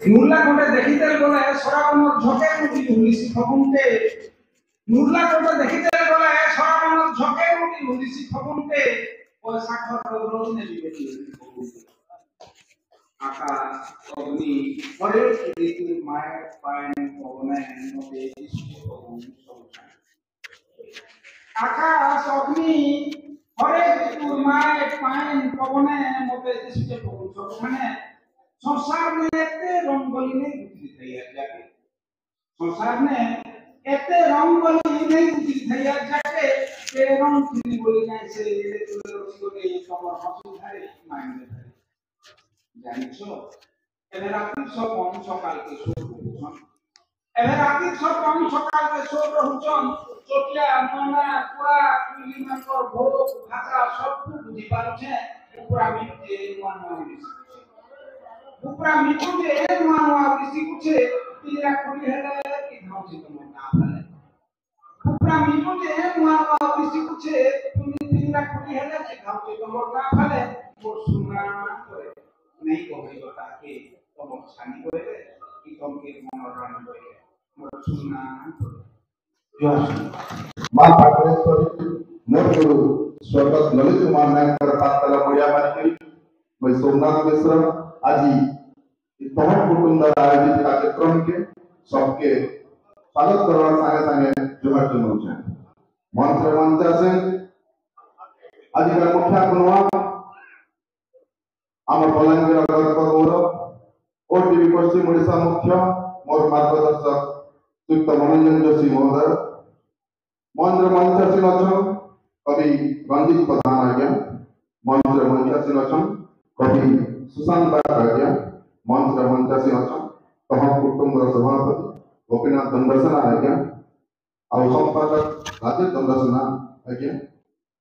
নুরলা কোটে দেখিতে বলে সরাবনর ঝকে মুটি হুলিসি খবনকে নুরলা কোটে দেখিতে বলে সরাবনর ঝকে মুটি হুলিসি খবনকে পয়সা খরচ রোজ নেবিবে আকাশ অগ্নি পরে ঋতু মায়ের পায়ন পবনে নদী পবন সবখানে আকাশ অগ্নি পরে ঋতু মায়ের পায়ন পবনে মতে দৃষ্টি পবন সবখানে संसार में एते रंगोली नहीं गुजरी थई जाके संसार में एते रंगोली नहीं गुजरी थई जाके ते रंग थी बोली जाय से ये तुले रसिको ने कमर हसु धारे माइंड धारे जानिछो एबे राति सब कम सकाल के सो रहउछन एबे राति सब कम सकाल के सो रहउछन चोटिया मना पूरा कुली में कर भोग भाषा सब बुझी पाछे पूरा मिटे मान ऊपरा मिटू जे एक मानवा किसी कुछ तीरा कोटी हेले कि धाव से तुम ना फले ऊपरा मिटू जे एक मानवा किसी कुछ तीरा कोटी हेले कि धाव से तुम ना फले वो सुना करे नहीं कोई बता के तुम छानी करे कि तुम के मनोरंजन करे वो सुना जो मां पाटलेश्वरी मोर गुरु स्वर्गत ललित कुमार नायकर पातला बढ़िया मानिकरी मैं सोमनाथ मिश्र आज तहत कुटुंब आयोजित कार्यक्रम के सबके स्वागत करवा संगे संगे जोहार जनाऊँ मंच से आज मुख्य गुणवा आम बलांगीर गर्व गौरव ओटीवी पश्चिम ओडिशा मुख्य मोर मार्गदर्शक श्रीयुक्त मनोरंजन जोशी महोदय मंचासीन अच्छा कवि रंजित प्रधान आज्ञा मंचासीन अच्छा कवि सुशांत दास आज्ञा मंचासीन अच्छा तह कुटुंब सभापति गोपीनाथ दंडसेना आज्ञा आउ संपादक राजेश दंडसेना आज्ञा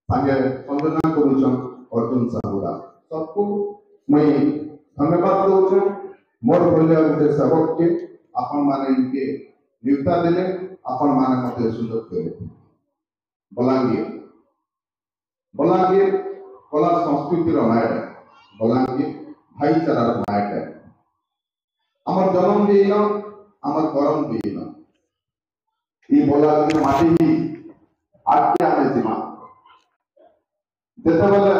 संगे संयोजन करुछन अर्जुन साहुरा सबको मैं धन्यवाद दूँ मोर भलिया गोटे सेवक के आपण माने इनके नियुक्ता देले आपण माने मते सुंदर देले बलांगीर कला संस्कृतिर मायट बलांगीर भाईचारार मायट आमर जन्म दिन आमर करम दिन ई बलांगीर माटी ही आके आमे जीमा जेते बेले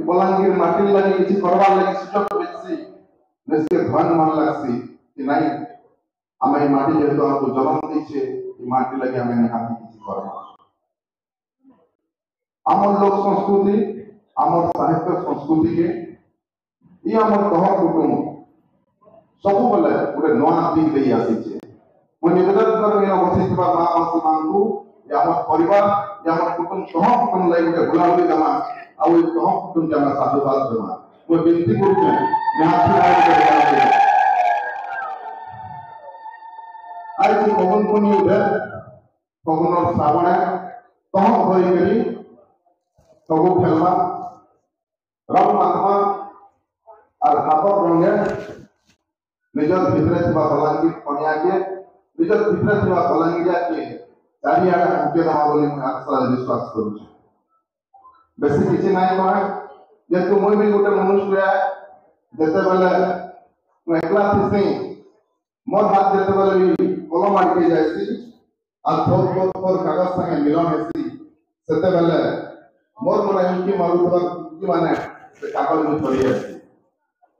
ई बलांगीर माटी लागि किछि करबा लागि सुजोग बेसी नेसे धन मान लागसी कि नहीं आमे ई माटी जेतो हमको जन्म दैछे ई माटी लागि आमे निहाती किछि करबा आमर लोक संस्कृति आमर साहित्य संस्कृति के ये आमर तह कुटुंब सब बेले गोटे नुआ दिख दे आसीचे मुझे निवेदन कर बसिथिबा मां मासी मानकु या आमर परिवार या आमर कुटुंब तह कुटुंब लागि गोटे बुलाबुली जमा आ ओइ तह कुटुंब जमा साधुवाद जमा मो विनती करूछे निहाती आज पवन पुनी उठे पवनर श्रावण तह भरी करी सबू खेलवा रंग माखवा और हाथर रंगे निजर भितरे थिबा बलांगीर पनिया के निजर भितरे थिबा बलांगीरिया के चारियाडा हुके दमा बोली मैं आशा विश्वास करू बेसी किछि नाही कहे जेतु मोय भी गोटे मनुष्य जेते बेले मैं एकला थिसि मोर हाथ जेते बेले भी कलम आटके जायसी आ थोर कागज संगे मिलन हेसी सेते बेले मोर मन एमकी मारुथबा कि माने से कागज में पड़ी है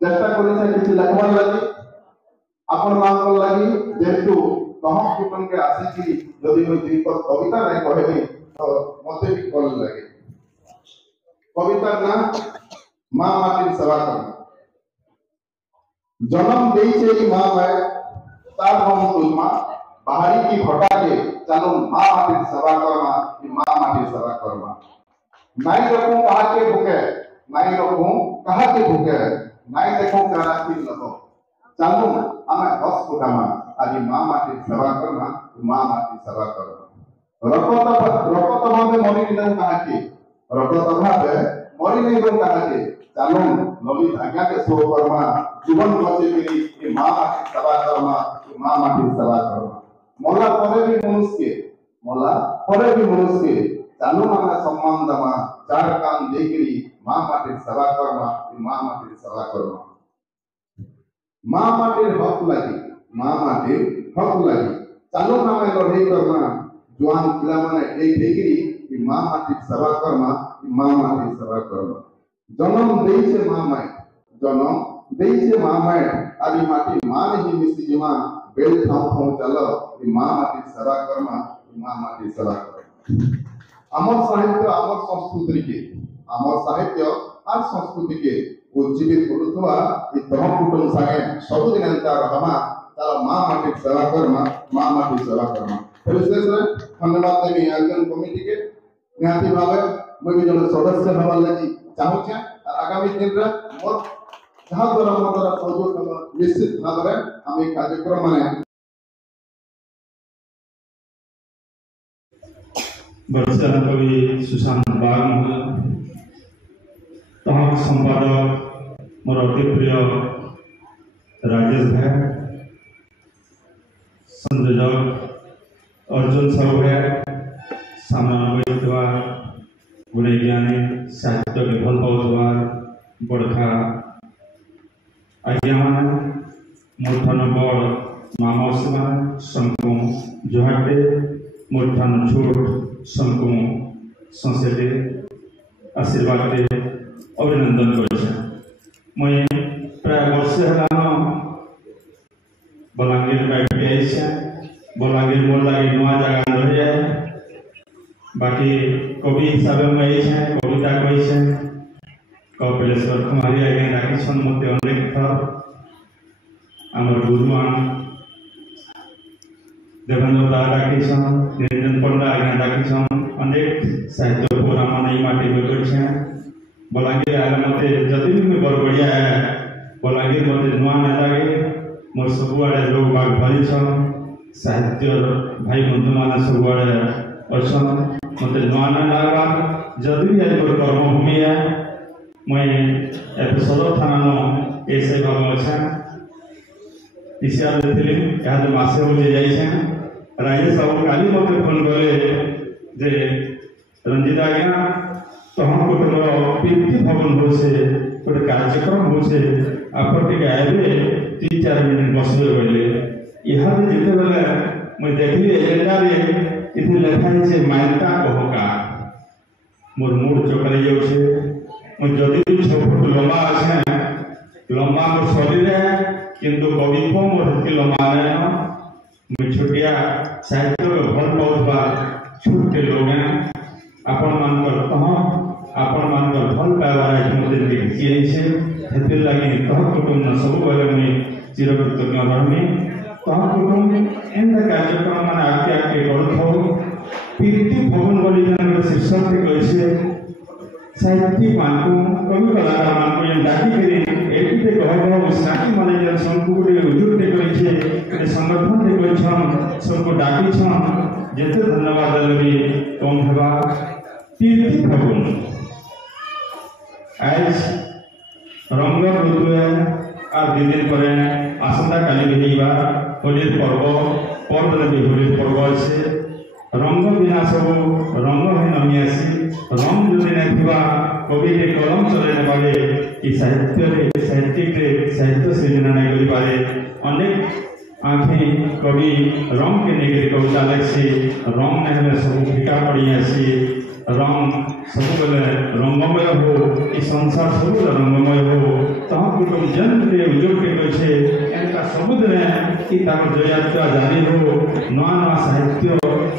चेष्टा करी से किछि लिखबार लागि अपन मांग लागि जेतु तह कुटुंब के आसी कि यदि मैं दिन पर कविता नहीं कहबी तो मते भी कल लगे कविता ना मां माटी सेवा करना जन्म देइछे ई मां है तार हम तुलमा बाहरी की घटा के चलो मां माटी सेवा करना ई मां माटी सेवा करना नहीं रखूं कहा के भूखे नहीं रखूं कहा के भूखे नहीं देखूं कहा की लगो चालू हमें हस पुकामा आदि मां माटी सेवा करना मां माटी सेवा करना रकत भावे मरी नहीं कहा के रकत भावे मरी नहीं दो कहा के चालू ललित आज्ञा के सो कर्मा जीवन बचे के मां माटी सेवा करना मां माटी सेवा करना मोला परे भी मनुष्य के चालू माना सम्मान दमा चार काम देखरी मां माटी सेवा करना मां माटी सेवा करना माँ माटिर हक लगी माँ माटिर हक लगी चालो नामे लड़ाई करना जुआन पिला माने एक हेगिरी कि माँ माटिर सेवा करमा माँ माटिर सेवा करमा जन्म देइछे माँ माई जन्म देइछे माँ माई आदि माटी माँ नहीं मिसी जिमा बेल ठाव ठाव चलो कि माँ माटिर सेवा करमा माँ माटिर सेवा करमा आमर साहित्य आमर संस्कृति के आमर साहित्य और संस्कृति के उज्जीवित करुवा ये तमाम कुटुंब संगे सबुदिन एंता रहमा तारा माँ माटिर सेवा करमा माँ माटिर सेवा करमा विशेष धन्यवाद देवी आयोजन कमिटी के निहाती भावे मैं भी जन सदस्य हवा लगी चाहूछे आगामी दिन रे मोर जहाँ द्वारा मोर द्वारा सहयोग निश्चित भाव में हम एक कार्यक्रम माने वर्षा कवि सुशांत बाग तमाम संपादक मोर अति प्रिय राजेश भाई संयोजक अर्जुन साहू भाई सामने गुणे ज्ञानी साहित्य के भल पाउथवा बड़खा आज्ञा मान मोठान बड़ मामा मान संकुम जुहाटे मोठान छोट संकुम संसेटे आशीर्वाद दे अभिनंदन कर मैं प्राय वर्ष है बलांगीर बलांगीर मोर लगे नुआ जगह रही है बाकी कवि हिसाब में कविता कही कपिलेश्वर कुमारी आगे डाकिछन मत अनेक थर आमर गुरुमान देवेंद्र दा डाकिछन निरंजन पंडा आगे डाकिछन अनेक साहित्य प्रोग्राम नहीं माटी में कर बलांगीर आगे मत जति भी मैं बड़ बढ़िया है बलांगीर मत नुआ न लगे मोर सबुआड़े लोग बाग भरी साहित्य भाई बंधु मान सबुआड़े अच्छा मत नुआ न लगा जदि भी आज मोर कर्मभूमि है मैं एत सदर थाना ऐसे भाव अच्छा इशार देथिली याद मासे हो जाइछे राजेश बाबू काली मत फोन करे जे रंजित आज्ञा तो हम गोटे कीर्ति भवन होसे गोटे कार्यक्रम होसे आप आए 3-4 मिनट बसबे बोले यहाँ जिते बेले मैं देखली एजेंडा रे इथे लिखा है माइलता कहका मोर मूड चकरे जाउछे मैं जदि 6 फुट लंबा अच्छे लंबा मोर शरीर है किंतु कवित्व मोर हल्की लंबा है मैं छोटिया साहित्य भल पाउथवा छोटे लोग हैं आपण मानकर आपण मानकर भल पाइबार मत देखिए हेतिर लगे तह कुटुंब सब बेले मुझे चिरकृतज्ञ रही तह कुटुंब एंता कार्यक्रम मान आगे आगे कर कीर्ति भवन बोली शीर्षक कैसे साहित्यिक मानकु कवि कलाकार मानकु ये डाकी करी एटिते कहबो साथी माने जे संकु गुटे उजुटे कइछे ए संगठन दे कइछन सबको डाकी छन जेते धन्यवाद देलबी कम हेबा कीर्ति भवन आज रंग ऋतु है आ 2 दिन पर आसंता काली भेइबा होली पर्व पर्व रे होली पर्व আছে रंग बिना सब रंग है नहीं आसी रंग जो नहीं कवि के कलम चलने पारे कि साहित्य सृजना नहीं कर पारे अनेक आँखी कवि रंग के नहीं कविता लिखसी रंग नहीं सब फीका पड़ी आसी रंग सब बेले रंगमय हो ये संसार सब रंगमय हो तहाँ कुटुंब जन्म के उद्योग के कैसे एंका सबुद कि जयात्रा जारी हो नुआ नुआ साहित्य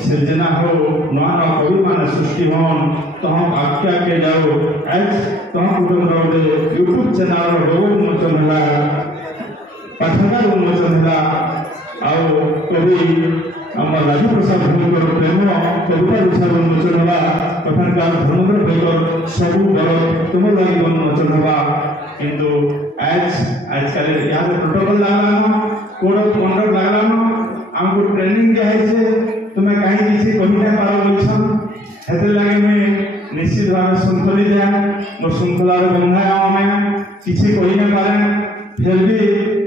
सृजना हो नुआ नुआ कवि मान सृष्टि हन तहाँ आख्या के जाओ आज तहाँ कुटुंब यूट्यूब चैनल लोगो उन्मोचन है पाठागार उन्मोचन है आओ कवि आम राजू प्रसाद भूमिकर प्रेम कविता विचार उन्मोचन है कथाकार धर्मेंद्र भैर सब बड़ तुम लगे उन्मोचन है किंतु आजकल यहाँ प्रोटोकॉल लगाना कोड ऑफ कंडक्ट लगाना आमको ट्रेनिंग दिखाई तुम्हें कहीं किसी कविता पार बोलछन हेते लगे मैं निश्चित भाव श्रृंखलित है मोर श्रृंखलार बंधाया में किसी कही न पारे फिर भी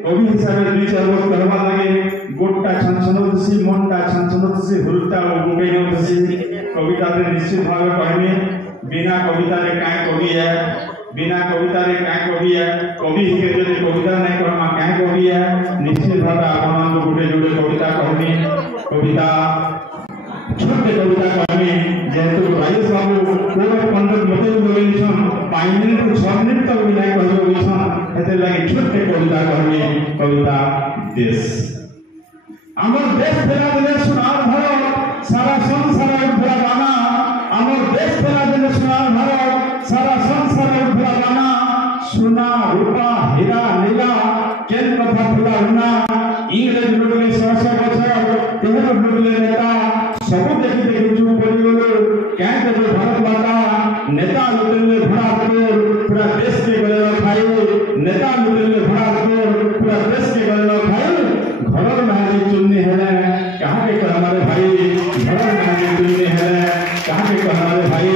कवि हिसाब से 2-4 वर्ष करवा लगे गोटा छनछनोसी मनटा छनछनोसी हुलटा गुंगे नोसी कविता रे निश्चित भाव कहने बिना कविता रे काय कवि है बिना कविता रे काय कवि है कवि के जदि कविता नहीं करमा काय कवि कहबी है निश्चित भाव आपण गोटे जोड़े कविता कहमी कविता छोटे कविता कहमी जेहेतु राजेश बाबू पूरा 15 मते बोलिछन 5 मिनट 6 मिनट तक विदाई कहबो बोलिछन एते लागि छोटे कविता कहमी कविता देश हमर देश फेरा दिले सुनार भारत सारा संसार उठला गाना हमर देश फेरा दिले सुनार भारत सारा संसार उठला गाना सोना रूपा हीरा नीला केन कथा फुला हुना इंग्रेज लुटले 100 बछर तेहर लुटले नेता सब देखि देखि चुप पड़ी गलो क्या के भारत माता नेता लुटले भड़ा पूरा देश के गले खाई नेता लुटले भड़ा पूरा देश के गले खाई घर में चुन्नी है कहाँ के हमारे भाई घर में चुन्नी है कहाँ के हमारे भाई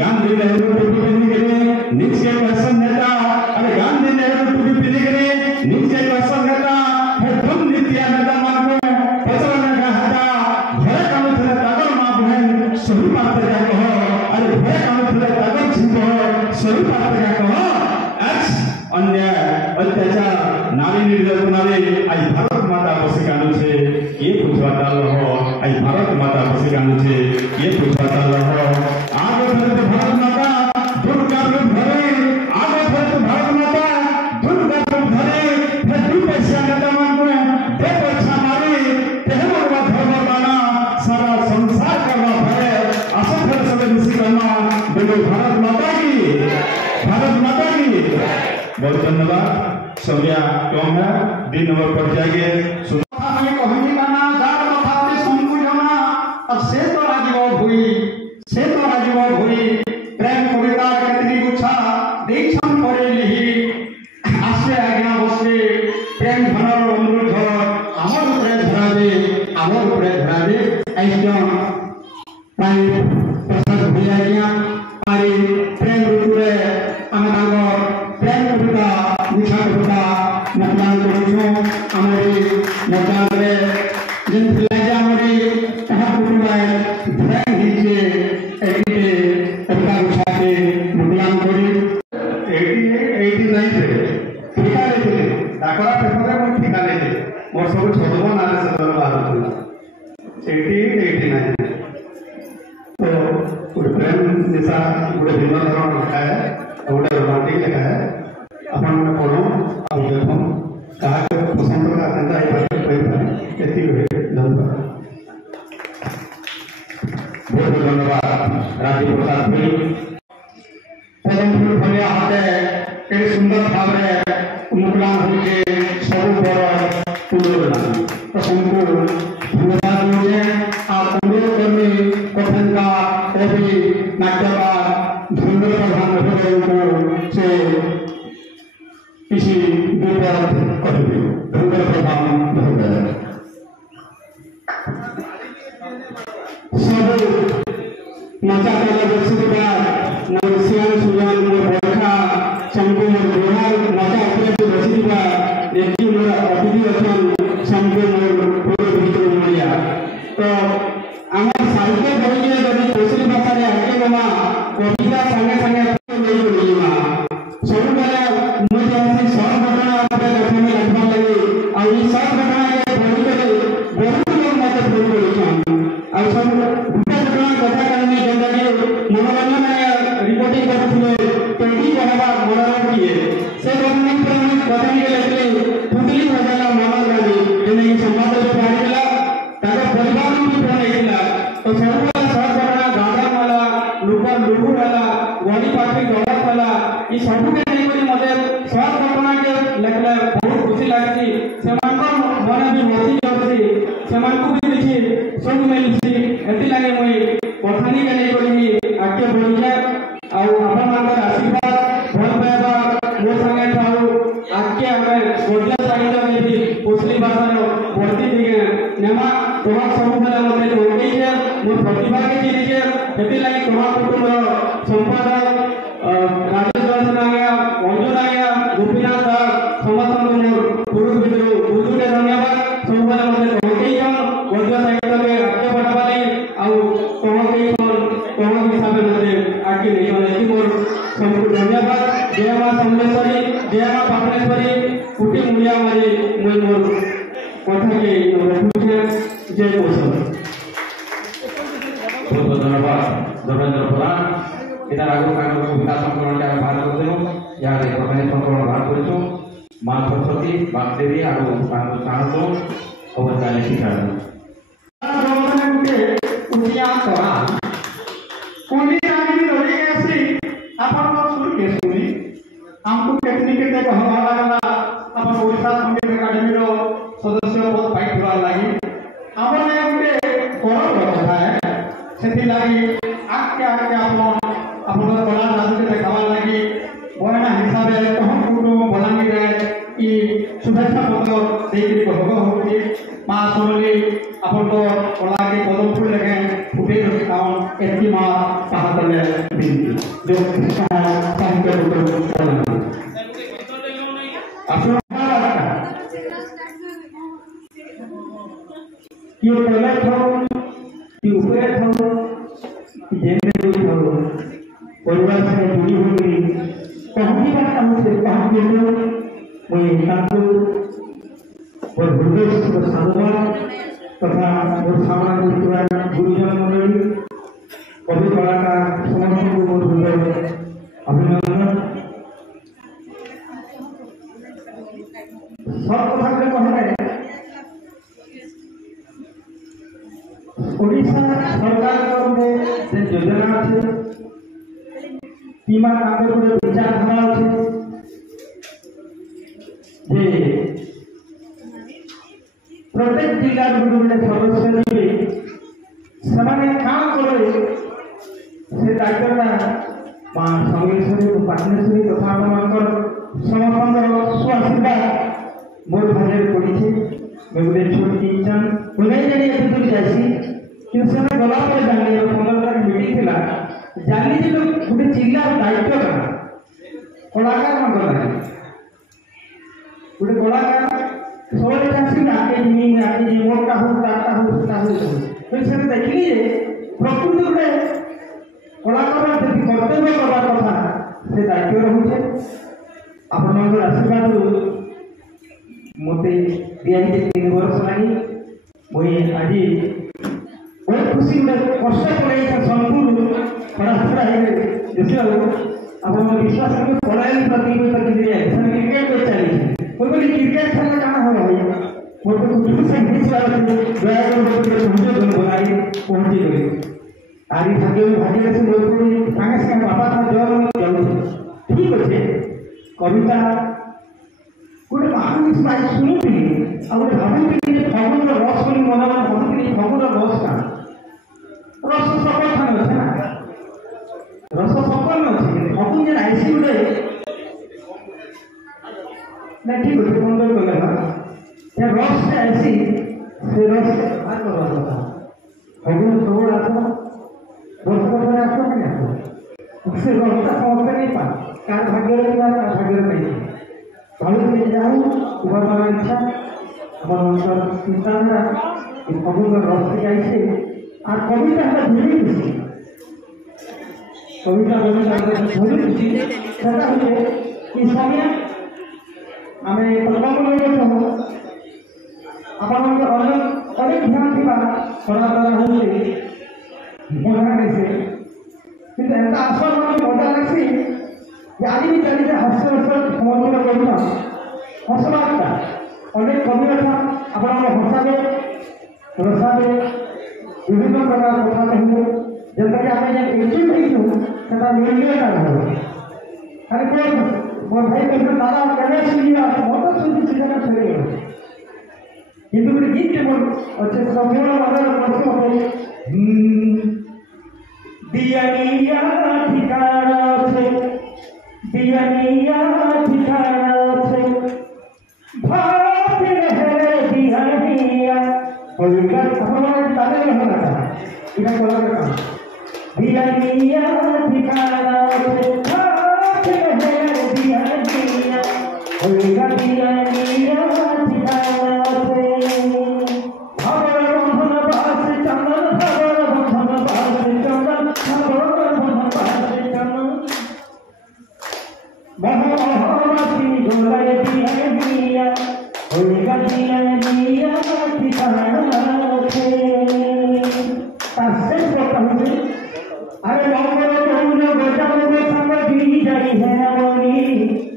गांधी नेहरू टोपी पहनी गए नीचे कैसन नेता अरे गांधी नेहरू टोपी पहनी गए नीचे कैसन नेता है तुम नीतिया नेता मानो पचरने का हटा घर काम थे तागर माँ बहन सही बात क्या कहो अरे घर काम थे तागर छिपो सही बात क्या कहो अन्याय अत्याचार नारी निर्यातनारे आज भारत माता बसिकानु छे ये पूछवाता रहो आज भारत माता बसिकानु छे ये पूछवाता रहो आगे बढ़ते भारत माता दुर्गा रूप धरे आगे बढ़ते भारत माता दुर्गा रूप धरे फिर दू पैसा नेता मन को दे पैसा मारे तेहर का धर्म बाना सारा संसार का भरे असफल सब निसी करना बोलो भारत माता की बहुत धन्यवाद सौर्या कम है 2 नंबर पर जाएंगे कहनी गाना जार कथाते शंकु जना और से तो राजीव भुई प्रेम कविता केतनी गुच्छा देखछन परे लिहि आसे आज्ञा बसे प्रेम धनर अनुरोध आमर उपरे धरा दे ऐसन पाई प्रसाद भैया आज्ञा पारी प्रेम ऋतुरे आम प्रेम कविता मिठा कविता मतदान करूँ हमारी मतदान में जिन पिलाजा हमारी कहाँ कुटुंबाए ध्यान दीजिए एडिटे कविता गुच्छा के मतदान करी 89 थे ठिका लेते डाकरा पेपर में मैं ठिका लेते मोर सब छोटो नाले से दर बाहर था 89 तो प्रेम जैसा पूरे भिन्न धरण लिखा है गोटे रोमांटिक लिखा है अपन में पढ़ो और देखो कहा के पसंद का अंदर आई बात एती धन्यवाद बहुत धन्यवाद राजीव प्रसाद भाई पदम फूल भलिया हाथे के सुंदर भाव रे मुकलान होके सब पर पूर्ण तो सबको धन्यवाद मुझे आप अनुरोध करने कथन का कवि नाट्यकार धुंधल प्रधान महोदय से किसी विवाद करेंगे धुंधल प्रधान महोदय सब नचा के बरसी बाद नवसियान सुजान मोर बरखा शंभु मोर जोहार नचा के बरसी बाद देखी मोर अतिथि अछन शंभु मोर पूरे भितर मरिया तो आमार साहित्य बहिए जदि कोसली भाषा रे आके बना कविता संगे संगे नहीं बोलिमा सब बेले मुझे ऐसे सब घटना अपने लेखन में लिखवा लगे और ये सब घटना के पढ़ी के बहुत लोग मदद बोल बोलिछन और सब घटना कथा करने जिंदगी मनोरंजन में रिपोर्टिंग करथुले टेडी कहबा मनोरंजन किए से गवर्नमेंट पर कथा के लेके पुतली भजला मानल गली जेने संवाद रे पढ़िला ताका परिवार में भी पढ़िला तो सब सब घटना गाड़ा वाला लुका लुगु वाला वाली पार्टी दौड़ा वाला ये सब के नहीं कोई मजे सब घटना के लेखले बहुत खुशी लागती से मन मन भी मसी होती से मन को भी देखी सब मिलसी एति लागे मई पठानी के नहीं कोई आके बोल जाए और अपन मानकर आशीर्वाद भल पाएगा वो संगे थाऊ आके हमें गोदिया साहित्य में भी कोसली भाषा रो भर्ती दिए नेमा तोमा सब बेला मते होई है मोर प्रतिभा के चीज के एति लागे तोमा कुटुंब संपादक राजेश दर्शन आ गया मंजूर आ गया गोपीनाथ समस्त मोर पुरुष भितर बुझु के धन्यवाद सब बेला मते होई है गोदिया साहित्य में आके बढ़ावा नहीं और तोमा के तोमा हिसाब मते आके नहीं होने मोर सबको धन्यवाद जय मां सम्मेश्वरी जय मां पाटनेश्वरी कुटी मुड़िया मारे मैं मोर कथा के रखुछे जय कौशल बहुत बहुत धन्यवाद देवेंद्र प्रधान इधर आगो कानो विकास संकलन का भाग करते हो यार प्रधान संकलन भाग करछो मां सरस्वती बागदेवी आगो कानो चाहतो अवतार शिक्षा के उचिया करा कोनी आगे रही ऐसी अपन को सुन के सुनी हमको टेक्निक के तक हमारा अपन ओडिशा संगीत एकेडमी रो सदस्य पद पाई थोड़ा लागी हमने उनके कोरल रखा है सेति लागी आके अपन कला राजू के देखावा लागी बयना हिसाब है तो हम को बलांगी रे ई शुभेच्छा पत्र देके कहबो होती मां सोनली अपन को कला के कदम फूल लगे फुटे काम एती मां पाहतले बिनती जो साहित्य रूप में आपको कि पहले था कि ऊपर था कि जेने हुई था परिवार से जुड़ी हुई कहानी बात हमसे कहानी जो मैं ताकू और हृदय से साधुवाद तथा और सामान्य जीवन गुरुजन मंडली कवि कलाकार समस्त को और हृदय अभिनंदन सब कथा के कहले ओडिशा सरकार में जे योजना আছে सीमा कांगे को विचारधारा আছে जे प्रत्येक जिला गुरुले सदस्य दिबे समान काम करे से दायित्वटा मां संगेश्वरी पाटनेश्वरी तथा मानकर समस्त सुआशीर्वाद मोर भाजे पड़ी मैं गोटे छोटी इंसान उन्हें जानी एत दूर जासी कि से गला पर जानी 15 तक मीटिंग थिला जानी जे गोटे जिला दायित्व का कलाकार मन गला गोटे कलाकार सोले जासी आके जी मोर का हो तो से देखली जे प्रकृति रे कलाकार जति कर्तव्य करबा कथा से दायित्व रहउछे आपण मन आशीर्वाद मते दिया 3 वर्ष लगी मुई आज बहुत खुशी में कष्ट पड़े संपूर्ण परास्पर है जैसे अब हम विश्वास करके पढ़ाई प्रति को तक दिया है क्रिकेट को चली कोई बोली क्रिकेट खेलना कहां हो रहा है वो तो कुछ से बीच वाला दया कर मुझे जो बनाई पहुंची गई आरी भाग्य में भाग्य से लोग को संगे संगे बाबा था जो ठीक है कविता गोटे महान स्माइल शुणुली आ गए भावुली फगुन रस बोली मन मन भावुली फगुन रस का रस सकल थाने अच्छे ना रस सकल में अच्छे फगुन जेन आईसी गोटे ना ठीक अच्छे फोन कर गले ना या रस से आईसी से रस बात कर रहा था फगुन सबड़ आसो रस कर आसो नहीं आसो से रस का समझते नहीं पा कार भाग्य नहीं कार भाग्य नहीं भाई में जाऊं उबार इच्छा हमारा चिंताधारा इन फगुन रस से आईसे और कविता हमरा धुरी खुशी कविता धुरी खुशी सेटा होले कि समय आमे प्रभाव लगे हम अपन अनेक ध्यान दिबा कलाकार होते मना कैसे किंतु ऐसा आश्वासन में मजा लगसी कि आज भी चली जाए हस्त समर्पण करना हसबाटा अनेक कवि था अपना हसावे रसावे विभिन्न प्रकार कथा कहू जैसे कि आम एकजुट होता निर्णय का खाली कोई मोर भाई कहते दादा कने सुनिया मत सुनी सीधा चले गए हिंदू के गीत के मोर अच्छे संपूर्ण मदर प्रश्न होते दियनिया ठिकाना से दियनिया ठिकाना से भाग रहे दियनिया और इनका हमारे ताले रहना था इनका बोला का दियनिया ठिकाना से भाग रहे दियनिया और इनका दियनिया ठिकाना से भावर बंधन बास चंदन भावर बंधन बास चंदन भावर बंधन बास चंदन महामती गोलाय दिया होएगा दिया दिया ठिकाना थे तासे को कहूँ अरे मंगल कहूँ बजाओ वो समझी जाई है बोली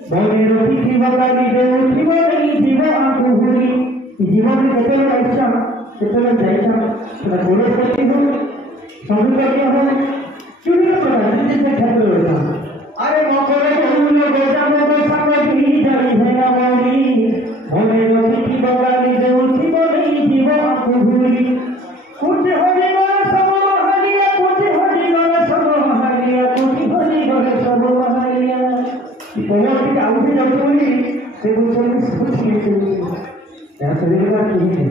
बोले रोटी की बगाली दे उठी बोली जीवा आंखों हुई जीवन में कितने अच्छा कितने जायका कितना बोले करती हूँ समझ क्या हो क्यों नहीं पता जिससे खतरे होता अरे मंगल कहूँ बजाओ वो समझी जाई है बोली बोले रोटी की बगाली दे उठी बोली जीवा आंखों हुई कुछ होने वाला सब महालिया कुछ होने वाला सब महालिया कुछ होने वाला सब महालिया बहुत ही आगे जाऊँगी से कुछ नहीं क्या करेगा कि नहीं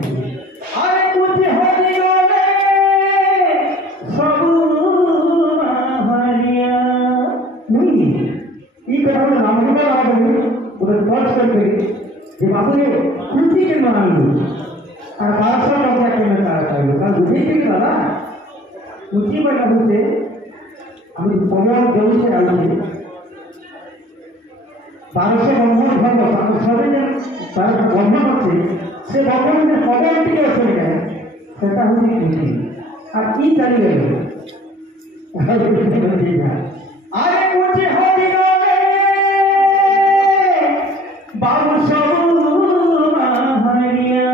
अरे कुछ होने वाले सब महालिया नहीं ये करो नाम नहीं बता रहे उधर पहुँच करके ये बाबू ये कुर्सी के मान लो और 500 रुपया के में चाहता है कल बुद्धि के करा कुर्सी पर लगते हम पवन देव से आलू 1200 बंधन भाग हम सभी जन तार बंधन होते से बंधन में पवन टिके होते हैं सेटा हुई कुर्सी और की चली गई अरे कुछ हो दिनों बाबू सब महारिया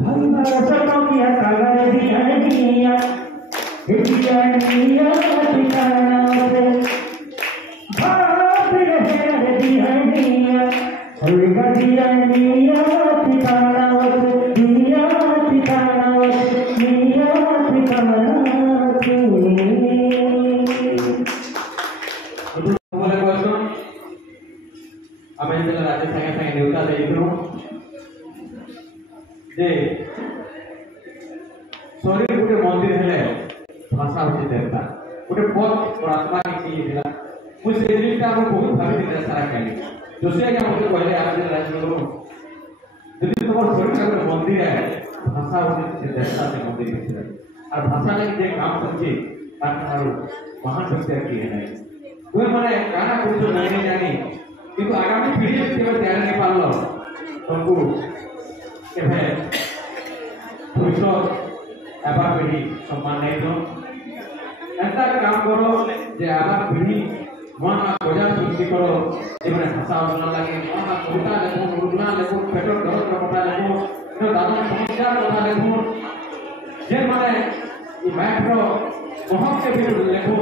भंगा सब किया काला दिया दिया दिया ठिकाना से भाग रहे दिया दिया होएगा दिया दिया ठिकाना से दिया ठिकाना से दिया ठिकाना आम जो राज्य सागे सागे नेता देलु जे शरीर गोटे मंदिर हेले भाषा होती देवता गोटे पद और आत्मा की दिला मुझे से जिनिसटा हम बहुत भाबी दिन सारा काली जोसे के मते कहले आज राज्य करू यदि तुम शरीर का मंदिर है भाषा होती देवता से मंदिर है और भाषा लगे जे काम करछी तार महान व्यक्ति की है नहीं वे माने गाना कुछ नहीं जानी किंतु आगामी पीढ़ी केवल ध्यान नहीं पालो तुमको केवे भविष्य आबा पीढ़ी सम्मान नहीं दो ऐसा काम करो जे आबा पीढ़ी मन बजा सृष्टि करो जेबरे भाषा न लगे मन कविता लेखो रुगना लेखो पेटर दरद कथा लेखो तो दादा समस्या कथा लेखो जे माने ई मैक्रो महक के भी लेखो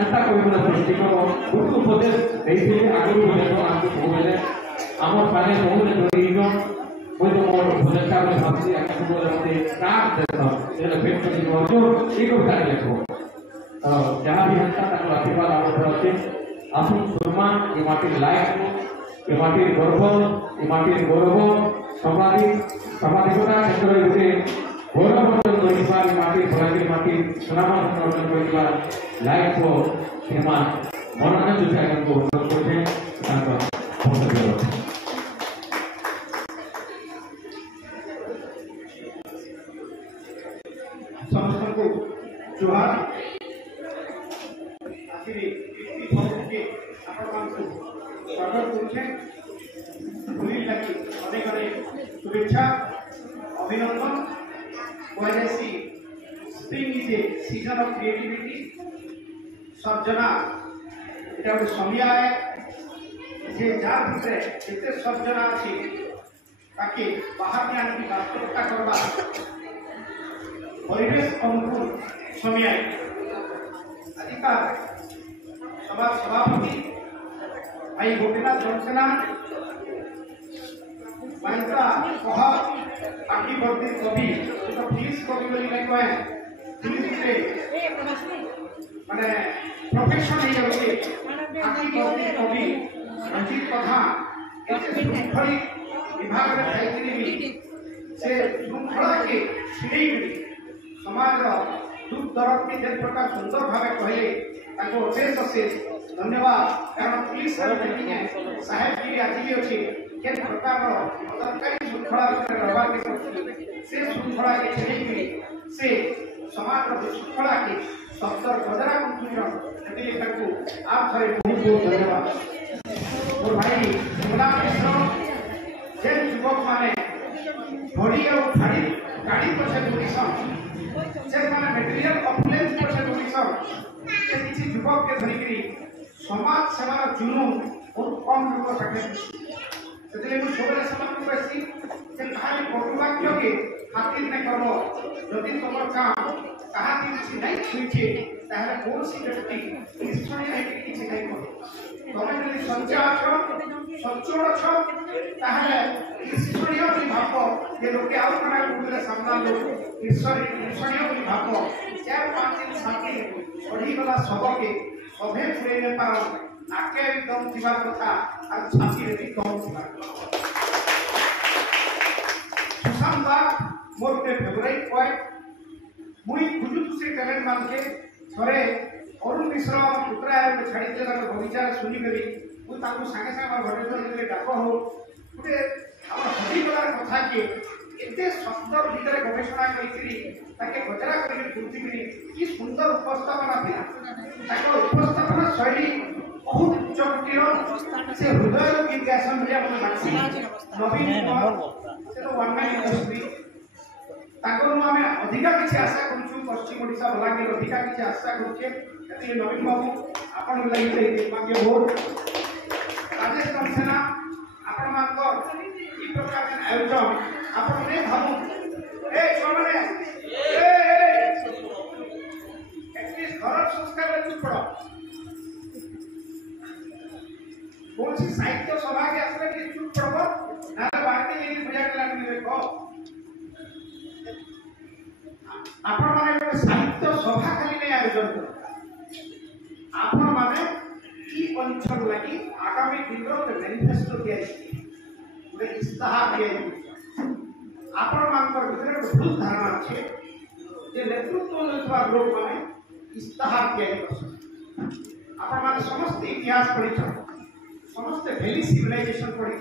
ऐसा कोई बड़ा सृष्टि करो गुरु उपदेश देते आगे बोले तो आपको बोले आमर पाने बहुत जोड़ी नो कोई तो मोर भजनकार में भाषी आके बोले होते काट देता ये पेट की जो एक उतार लेखो जहां भी हंसा तक आशीर्वाद आमर पड़ते आसुन सम्मान ये माटी लायक ये माटी गर्व ये माटी गौरव सामाजिकता क्षेत्र में गौरव अर्जन करिबार माटी भलागिर माटी सुनाम अर्जन करिबार लायक को श्रीमान मनोरंजन जोशी को अनुरोध करते तांको बहुत धन्यवाद समस्त को जोहार आखिरी इस भक्त के आपण को स्वागत करछे होली लगी अनेक अनेक शुभेच्छा अभिनंदन वैदेशी spring is a season of creativity सर्जना এটা ଗୋଟେ ସମୟ ଯେ ଯାହା ଭିତରେ ଯେତେ ସର୍ଜନା ଅଛି ତାକେ ବାହାରେ ଆଣିକି ବାସ୍ତବତା କରିବା ପରିବେଶ ଅନୁକୂଳ ସମୟ ଆଜିକା ସଭା ସଭାପତି ଭାଇ ଗୋପୀନାଥ ଜନସେନା ମାଇତ୍ରା କହ ଆଖି ବର୍ତ୍ତି କବି ତ ପ୍ଲିଜ କବି ବୋଲି ନାଇଁ କହେ ପ୍ଲିଜରେ ମାନେ प्रोफेशन नहीं होती आखिर करते कवि रंजित प्रधान ऐसे श्रृंखली विभाग में जाइए भी से श्रृंखला के सीढ़ी समाज दुख दर्द के जिस प्रकार सुंदर भावे कहले ताको अशेष अशेष धन्यवाद कारण पुलिस साहेब की आज भी अच्छी के प्रकार सरकारी श्रृंखला रहबा के से श्रृंखला के सीढ़ी से समाज श्रृंखला के सत्तर गजरा कंपनी को आप सभी बहुत बहुत धन्यवाद और भाई गुलाम मिश्र जे युवक माने घड़ी और गाड़ी गाड़ी पछे दुनिसन जे माने मटेरियल ऑफलेंस पछे दुनिसन से किसी युवक के धरिकरी समाज सेवा जुनून बहुत कम लोग सके सेतले मु सबले समान को कहसी जे खाली पटुवाक्य के खातिर ने करो यदि तमर काम कहा किसी नहीं छुईछे ताहले कोन सी व्यक्ति ईश्वरी है किसी नहीं करो तमे যদি সঞ্চয় আছো সচ্চোড় আছো তাহলে ঈশ্বরীয় বলি ভাবো যে লোকে আউ কোনা কুলে সামনা লোক ঈশ্বরীয় বলি ভাবো চার পাঁচ দিন শান্তি পড়ি গলা সবকে সভে পুরে নে পারো নাকে একদম দিবার কথা আর ছাতিরে একদম দিবার সুসংবা মোর কে ফেভারিট পয়েন্ট মুই খুজু তুসে ট্যালেন্ট মানকে থরে অরুণ মিশ্র পুত্রা ছাড়ি দিলে বগিচার শুনি করি ମୁଁ ତାଙ୍କୁ ସାଙ୍ଗେ ସାଙ୍ଗେ ଆମର ଘରେ ଧରିଲେ ଡାକ ହଉ ଗୋଟେ ଆମର ହରିଗଲାର କଥା କି ଏତେ ସୁନ୍ଦର ଭିତରେ ଗବେଷଣା କରିକିରି ତାକେ ଗଜରା କରିକି ବୁଝିକିରି କି ସୁନ୍ଦର ଉପସ୍ଥାପନା ଥିଲା ତାଙ୍କ ଉପସ୍ଥାପନା ଶୈଳୀ ବହୁତ ଉଚ୍ଚକୋଟୀର ସେ ହୃଦୟର ଗୀତ ଗାସନ ଭଳିଆ ମୋତେ ଲାଗୁଛି ନବୀନ ସେ ତ ୱାନ୍ ମ୍ୟାନ୍ ଇଣ୍ଡଷ୍ଟ୍ରି ତାଙ୍କରୁ ଆମେ ଅଧିକା କିଛି ଆଶା କରୁଛୁ ପଶ୍ଚିମ ଓଡ଼ିଶା ବଲାଙ୍ଗୀର ଅଧିକା କିଛି ଆଶା କରୁଛେ ସେଥିପାଇଁ ନବୀନ ବାବୁ ଆପଣଙ୍କ ଲାଗି ଭାଗ୍ୟ ଭୋଟ राजेश कंसेना आपण मानको ई प्रकार के आयोजन आपण ने भाबु ए छोमने एटलीस्ट घर संस्कार में चुप पड़ो कौन सी साहित्य सभा के असले के चुप पड़ो ना तो बाकी ये मजा के लाग देखो आपण माने साहित्य सभा खाली ने आयोजन करो आपण माने की अंचल लगी आगामी दिन मैनिफेस्टो दिया गोटे इस्ताहार दिया आपण मानकर भीतर भूल धारणा अच्छे जे नेतृत्व लेउथबा लोक माने इस्ताहार दिया आपण माने समस्त इतिहास पढ़ी समस्त वैली सिविलाइजेशन पढ़ी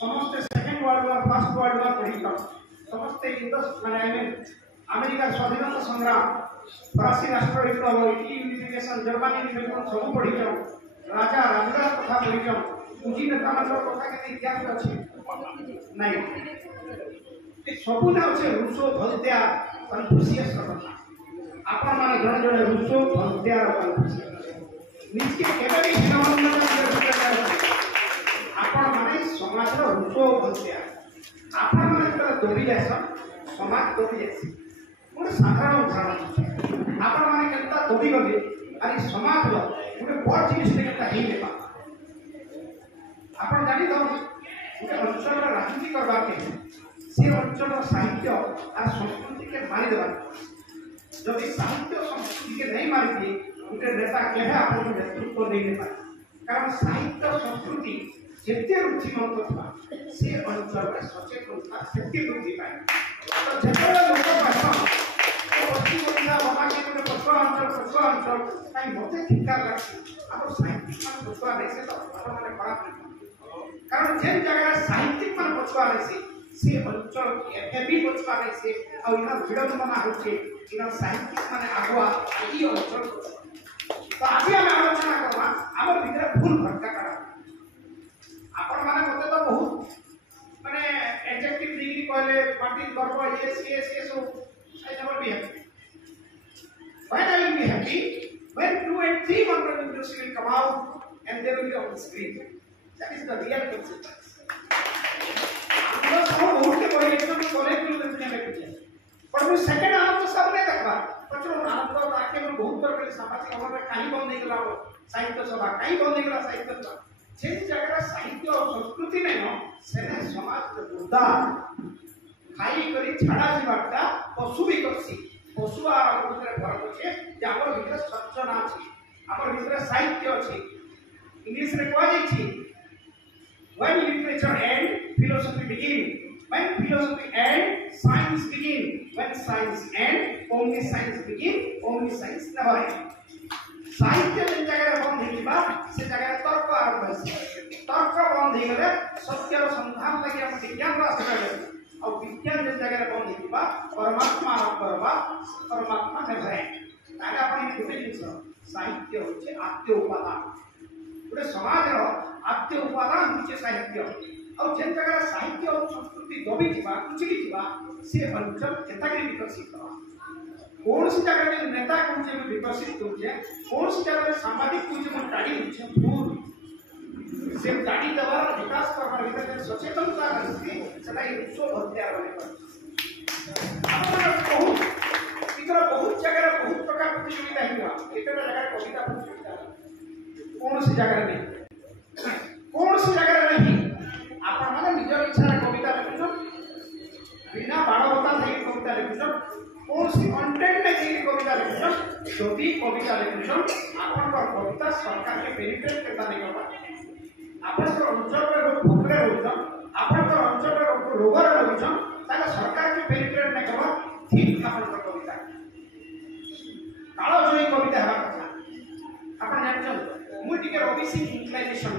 समस्त second world war first world war पढ़ी समस्त इंडस माने आई मीन अमेरिका स्वाधीनता संग्राम फरासी राष्ट्र विप्लव इटली यूनिफिकेशन जर्मनी यूनिफिकेशन सब पढ़ी राजा राजदास कथा पढ़ी पूंजी नेता मान कथा के इतिहास अच्छे नहीं सबू ना अच्छे रूसो भलत्या कन्फ्यूशियस कथा आपण माने जण जण रूसो भलत्या कन्फ्यूशियस निजके केबे भी आपण माने समाज रो रूसो भलत्या आपण माने तो दोबी जासन समाज दोबी जासी गोटे साधारण उदाहरण आपण माने केनता दोबी गले अरे समाज रो गोटे बड़ जिनिस केनता हेई नेबा आपण जानि दो गोटे अंचल राजनीति करबा के से अंचल साहित्य और संस्कृति के मारी देबा जदि साहित्य संस्कृति के नहीं मारी दिए गोटे नेता केहे आपण नेतृत्व नहीं नेबा कारण साहित्य संस्कृति जेते रुचिमंत था से अंचल में सचेतनता सेति वृद्धि पाए तो जेते लोक पाछा पश्चिम ओडिशा बलांगीर में पछुआ अंचल कहीं मते ठिकार लागे आपण साहित्यिक मान पछुआ नहीं से तो आपण माने खराब नहीं कारण जेन जगह साहित्यिक मान पछुआ नहीं से अंचल एबी पछुआ नहीं से और इना विडंबना होचे इना साहित्यिक माने आगुआ ई अंचल तो आज हम आलोचना करबा हमर भीतर भूल भटका करा आपण माने मते तो बहुत माने एडजेक्टिव डिग्री कहले मार्टिन गर्व ये सो I never be happy. When I will be happy? When 2 and 3 100 will come out and they will be on the screen. That is the real consequence. हम सब बहुत के बड़े एकदम कॉलेज में दुनिया में कुछ है पर वो सेकंड आनंद तो सब नहीं देखा पर जो आनंद तो आके में बहुत बार के सामाजिक अमर में कहीं बंद नहीं करा साहित्य सभा कहीं बंद नहीं करा साहित्य सभा जिस जगह साहित्य और संस्कृति नहीं हो सेने समाज के मुद्दा खाई करी छाड़ा जीवाटा पशु भी करसी पशु आर भीतर फरक अछि जे हमर भीतर सचना अछि हमर भीतर साहित्य अछि इंग्लिश रे कहै छी when literature end philosophy begin when philosophy end science begin when science end only science begin only science never end साहित्य जिन जगह बंद हिबा से जगह तर्क आरंभ होइছে तर्क बंद हि गेले सत्यर संधान लागि हम विज्ञान रास्ता ले और विज्ञान जिन जगह बंद हिबा परमात्मा आरंभ करबा परमात्मा नेवर एंड ताके आपण गुटे जिंस साहित्य होचे आत्य उपादान गोटे समाज रो आत्य उपादान होचे साहित्य और जेन जगह साहित्य और संस्कृति दबी थिबा कुचली थिबा से अंचल केतागिरी विकसित हवा कौन सी जगह में नेता कौन से विकसित होचे कौन सी जगह में सामाजिक कुछ में गाड़ी होचे भूल से गाड़ी दवा विकास करबार भीतर सचेतनता रहती सदा ये उत्सव भक्तिया बने पर बहुत इतर बहुत जगह बहुत प्रकार प्रतियोगिता हुआ एक जगह कविता प्रतियोगिता कौन सी जगह नहीं आपण माने निजर इच्छा कविता लिखुछन बिना बाणवता नहीं कविता लिखुछन कौन सी कंटेंट में नहीं कविता लिखुछन जदि कविता लिखुछन आपण पर कविता सरकार के पेनिट्रेट करता नहीं करबा आपण पर अंचल में भोगरे होछन आपण पर अंचल में रोगर होछन ताका सरकार के पेनिट्रेट नहीं करबा ठीक आपण पर कविता कालो जोई कविता हवा कथा आपण जानछन मु टिके रवि सिंह इंक्लाइनेशन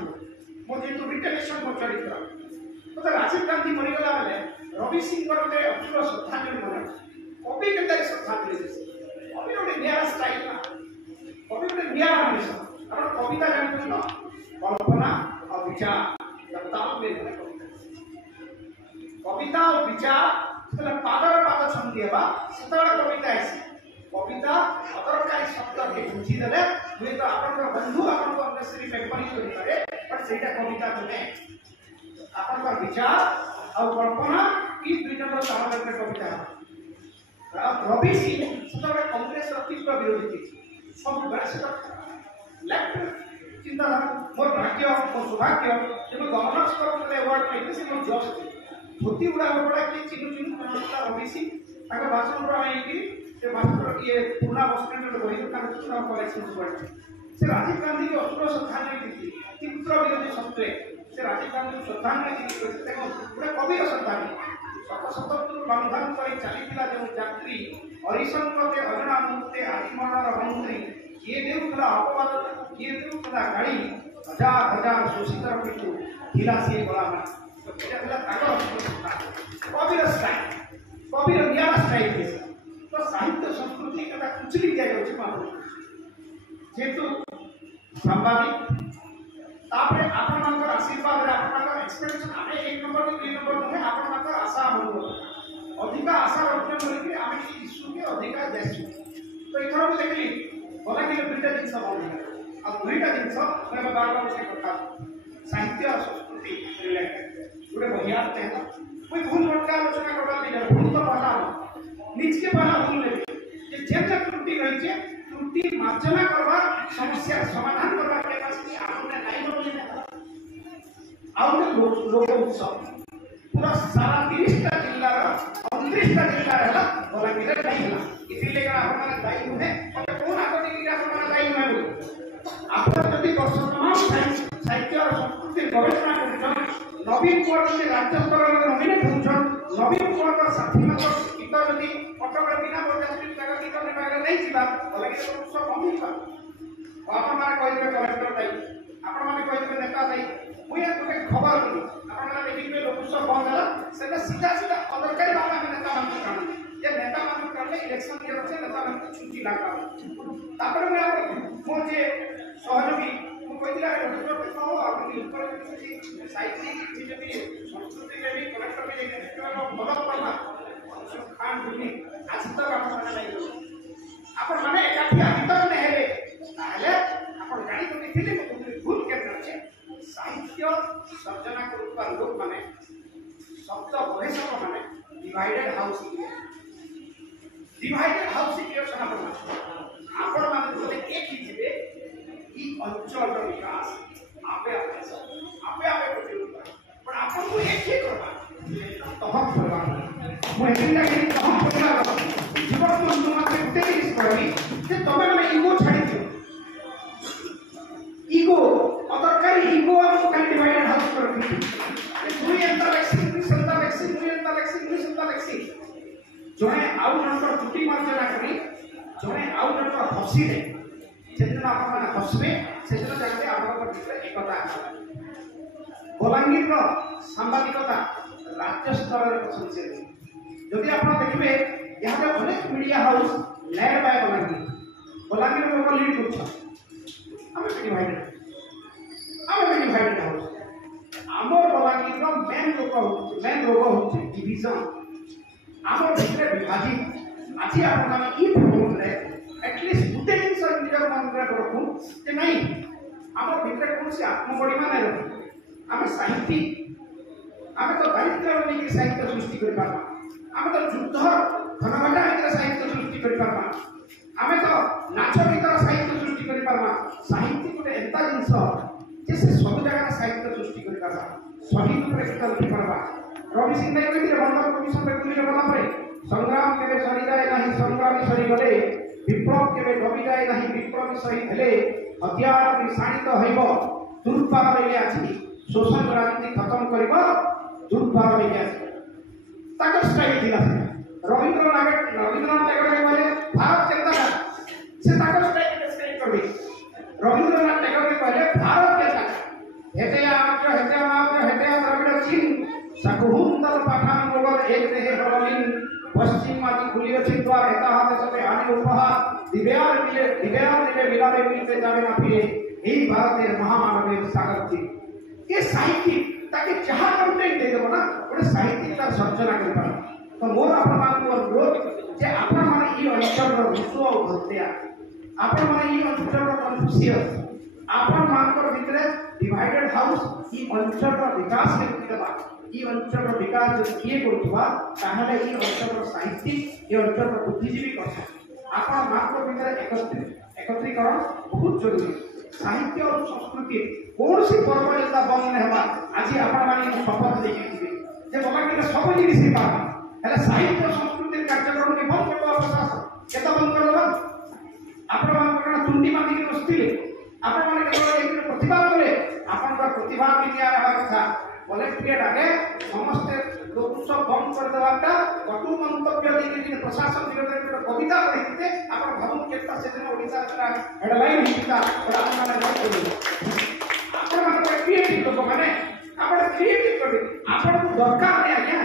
मो जेतु रिटेलेशन मो चरित्र तो राजीव गांधी मरीगला बेले रवि सिंह गोटे अपूर्व श्रद्धांजलि मना कवि के श्रद्धांजलि कवि गोटे निरा स्टाइल ना कवि गोटे निरा मनुष्य कारण कविता जानते ना कल्पना और विचार ताल में कविता और विचार पाद छंदी कविता ऐसी कविता अदरकारी शब्द के बुझीदे हुए तो आपण बंधु आपण अनेसरी पेपरी करिपारे पर सेटा कविता नुहे आपण विचार और कल्पना ई दुई जन ताल में कविता रवि सिंह सेटा कांग्रेस तीव्र विरोधी थी सब बड़े से लेफ्ट चिंताधारा मोर भाग्य मोर सौभाग्य जब गवर्नर स्तर अवार्ड पाइले से मोर जस्ट धोती उड़ा बड़ा कि चिन्ह चिन्ह रवि सिंह ताका भाषण उड़ा कि से मास्टर ये पूर्णा बस स्टैंड में वही का चुनाव कलेक्शन हुआ से राजीव गांधी के अपूर्व श्रद्धांजलि दी तीव्र विरोधी सत्वे से राजीव गांधी श्रद्धांजलि दी देखो पूरा कवि श्रद्धांजलि शत शताब्दी बंधन कर चलीला जो यात्री हरिशंकर अजना मुक्ते आदिमनार मंत्री किए देउला अपवाद किए देउला गाड़ी हजार हजार शोषितर पितु हिला से गला कविर स्टाइल कविर निरा स्टाइल तो साहित्य संस्कृति कथा कुचली दिया जाउछि जेतु संवादिक तापरे आपण मानकर आशीर्वाद रे आपण मानकर एक्सपेक्टेशन आमे एक नंबर के 2 नंबर में आपण मानकर आशा अनुरोध अधिक आशा रखने करके आमे ई इश्यू के अधिक देसु तो इथर में देखली बोला कि दुईटा दिन सब आ दुईटा दिन सब मैं बार बार से कथा साहित्य और संस्कृति रिलेटेड गुडे बढ़िया है कोई भूल भटका आलोचना करबा नहीं भूल तो पहला निज के पहला भूल ले जे जेता त्रुटि रही छे त्रुटि मार्जना करबा समस्या समाधान करबा के पास की आपने नहीं बोले आउने लोक उत्सव पूरा सारा 30टा जिल्ला रा 29टा जिल्ला रहला बोला कि नहीं हला इसीलिए का हमारा दायी है और कौन आगोटी की हमारा दायी है बोले आपण यदि वर्ष तमाम साहित्य और संस्कृति गवेषणा करछन नवीन कुमार के राज्य स्तर में नवीन होछन नवीन कुमार का साथी मतलब गीत यदि कटक बिना बजात्री जगह गीत निभागे नहीं छिबा बोले कि सब कम हिबा आपण माने कहबे कलेक्टर दायी आपण माने कहबे नेता दायी मुझे गोटे खबर मिली आपने देखिए लोक उत्सव बंद है से सीधा सीधा अदरकारी बाबा में नेता मान कारण ये नेता मान कारण इलेक्शन के रचे नेता मान छुट्टी लगा तापर मैं मुझे सहयोगी मु कहतिला डॉक्टर को आपन ऊपर किसी साहित्य की जति संस्कृति में भी कलेक्टर में एक मदद करना खान दुनी आज तक आपन नहीं आपन माने एकाठी भीतर नहीं है ताले आपन गाड़ी तो देखिले भूल के रचे साहित्य सर्जना करुवा लोक माने शब्द गवेषक माने डिवाइडेड हाउस क्रिएशन आपण माने बोले एक ही जीवे ई अंचल विकास आपे प्रतियोगिता पर आपण को एक ही करबा तो हम करबा मु एकिन लागि तो हम करबा जीवन को मात्र गुटे इस करबी जे तमे माने ईगो छाड़ी दियो ईगो अदरकारी ईगो हमको खाली डिवाइडेड हाउस पर रखी दुई एंता लेक्सी जोने आउ नंबर टुटी मार्जना करी जोने आउ नंबर हसी रे जेदिन आपण माने हसबे सेदिन जगते आपण भीतर एकता बलांगीर सांबादिकता राज्य स्तर रे प्रशंसित जदि आपण देखबे यहाँ अनेक media house led by Balangir लोक लीड करछ हमें डिवाइडेड हाउस आमर बलांगीर ଜୀବନୀର ମେନ୍ ରୋଗ ହେଉଛି ଡିଭିଜନ। ଆମ ଭିତରେ ବିଭାଜିତ। ଆଜି ଆପଣମାନେ ଇ ପ୍ରୋଗ୍ରାମରେ ଏଟଲିଷ୍ଟ ଗୋଟେ ଜିନିଷ ନିଜର ମନରେ ରଖୁ ଯେ ନାଇଁ ଆମ ଭିତରେ କୌଣସି ଆତ୍ମଗରିମା ନାଇଁ ରଖୁ। ଆମେ ସାହିତ୍ୟିକ, ଆମେ ତ ଦାରିଦ୍ର୍ୟ ନେଇକି ସାହିତ୍ୟ ସୃଷ୍ଟି କରିପାରବା, ଆମେ ତ ଯୁଦ୍ଧ ଧନଘଟା ଭିତରେ ସାହିତ୍ୟ ସୃଷ୍ଟି କରିପାରବା, ଆମେ ତ ନାଚ ଗୀତର ସାହିତ୍ୟ ସୃଷ୍ଟି କରିପାରବା। ସାହିତ୍ୟ ଗୋଟେ ଏନ୍ତା ଜିନିଷ ଯେ ସେ ସବୁ ଜାଗାରେ ସାହିତ୍ୟ ସୃଷ୍ଟି କରିପାରବା, ଶହୀଦ ଉପରେ ଗୀତ ଲେଖିପାରବା। ରବି ସିଂ ନାଇଁ କହିଥିଲେ ବଙ୍ଗବନ୍ଧୁ କମିଶନରେ ଗୁଲିରେ ଗଲା ପରେ, ସଂଗ୍ରାମ କେବେ ସରିଯାଏ ନାହିଁ ସଂଗ୍ରାମୀ ସରିଗଲେ, ବିପ୍ଳବ କେବେ ଦବିଯାଏ ନାହିଁ ବିପ୍ଳବୀ ଶହୀଦ ହେଲେ, ହତିଆର ଶାଣିତ ହେବ ଦୁର୍ବାର ବେগে ଅଛି, শোষণ রাজনীতি খতম করিব দুর্বার বেগে আছে। তাকে স্ট্রাইক দিলা রবীন্দ্রনাথ ট্যাগর কইলে ভারত কেনতা সে তাকে স্ট্রাইক করবে। রবীন্দ্রনাথ ট্যাগর কইলে ভারত কেনতা হেতে আমাকে দ্রাবিড় চীন সাকুহুন্দল পাঠান মোগল এক দেহে হরলিন, পশ্চিম মাটি খুলিয়েছে দ্বার হেতা হাতে সবে আনে উপহার, দিবেয়ার দিলে মিলাবে মিলতে যাবে না ফিরে, এই ভারতের মহামানবের স্বাগত। ये साहित्यिक ताकि जहाँ कंटेंट दे देव ना गोटे साहित्यिक तार सर्जना कर। तो मोर आपण अनुरोध जे आपण माने ई अंचल विश्व और भक्तिया आपण माने ई अंचल कन्फ्यूशियस आपण मानकर भितरे डिवाइडेड हाउस ई अंचल विकास के देबा। ई अंचल विकास जो किए करथबा ताहले ई अंचल साहित्यिक ई अंचल बुद्धिजीवी करछ। आपण मानकर भितरे एकत्रीकरण बहुत जरूरी। साहित्य और संस्कृति कौन सी पर्व जता बंद नहीं होगा। आज आपण माने शपथ देखिए जे बलांगीर सब जिनिस ही पाबा हेले साहित्य संस्कृति कार्यक्रम के बंद करबा प्रशासन केता बंद करबा। आपण मान तुंडी माटी के बसतिले आपण माने केवल एक प्रतिभा करे आपण का प्रतिभा भी दिया रहा था बोले पीरियड आगे समस्त लोक सब बंद कर देवाटा कटु मंतव्य देके प्रशासन विरोध में कविता लिखते आपण भावुक केता से दिन ओडिसा का हेडलाइन हिता आपण माने आपण माने क्रिएटिव लोक माने आपण क्रिएटिव करे आपण को दरकार नहीं आज्ञा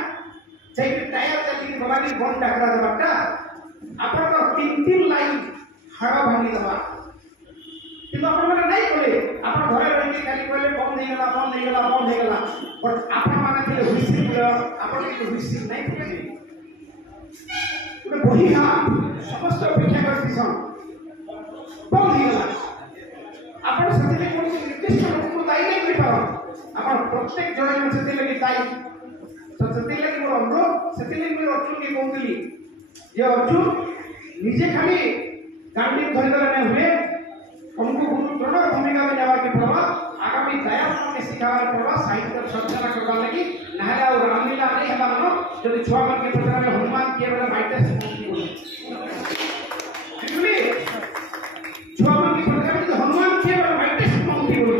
जे टायर चली बलानी बंद डाकरा देवाटा आपण को 3 लाइन हाड़ा भांगी देबा কিন্তু आपण माने नहीं करे आपण घरे रही खाली कहले बंद हो गला बट आपण माने थे हुइसिल आपण के हुइसिल नहीं करे ଗୋଟେ ବହି हा समस्त अपेक्षा करती सन बंद हो गला आपण सते कोन निर्दिष्ट लोक को दायी नहीं कर पाओ आपण प्रत्येक जण सते लगी दायी तो सते लगी मोर अनुरोध सते लगी मोर अर्जुन के कहउली जे अर्जुन निजे खाली गांडी धरि गले नहीं हुए हमको गुरुत्व भूमिका में जावा के पड़वा आगामी दया के सिखावा के पड़वा साहित्य सर्जना करबा लगी नहला और रामलीला नहीं हबा न जदि छुआ मन के पत्र में हनुमान के वाला माइटस मुक्ति बोले एक्चुअली छुआ मन के पत्र में हनुमान के वाला माइटस मुक्ति बोले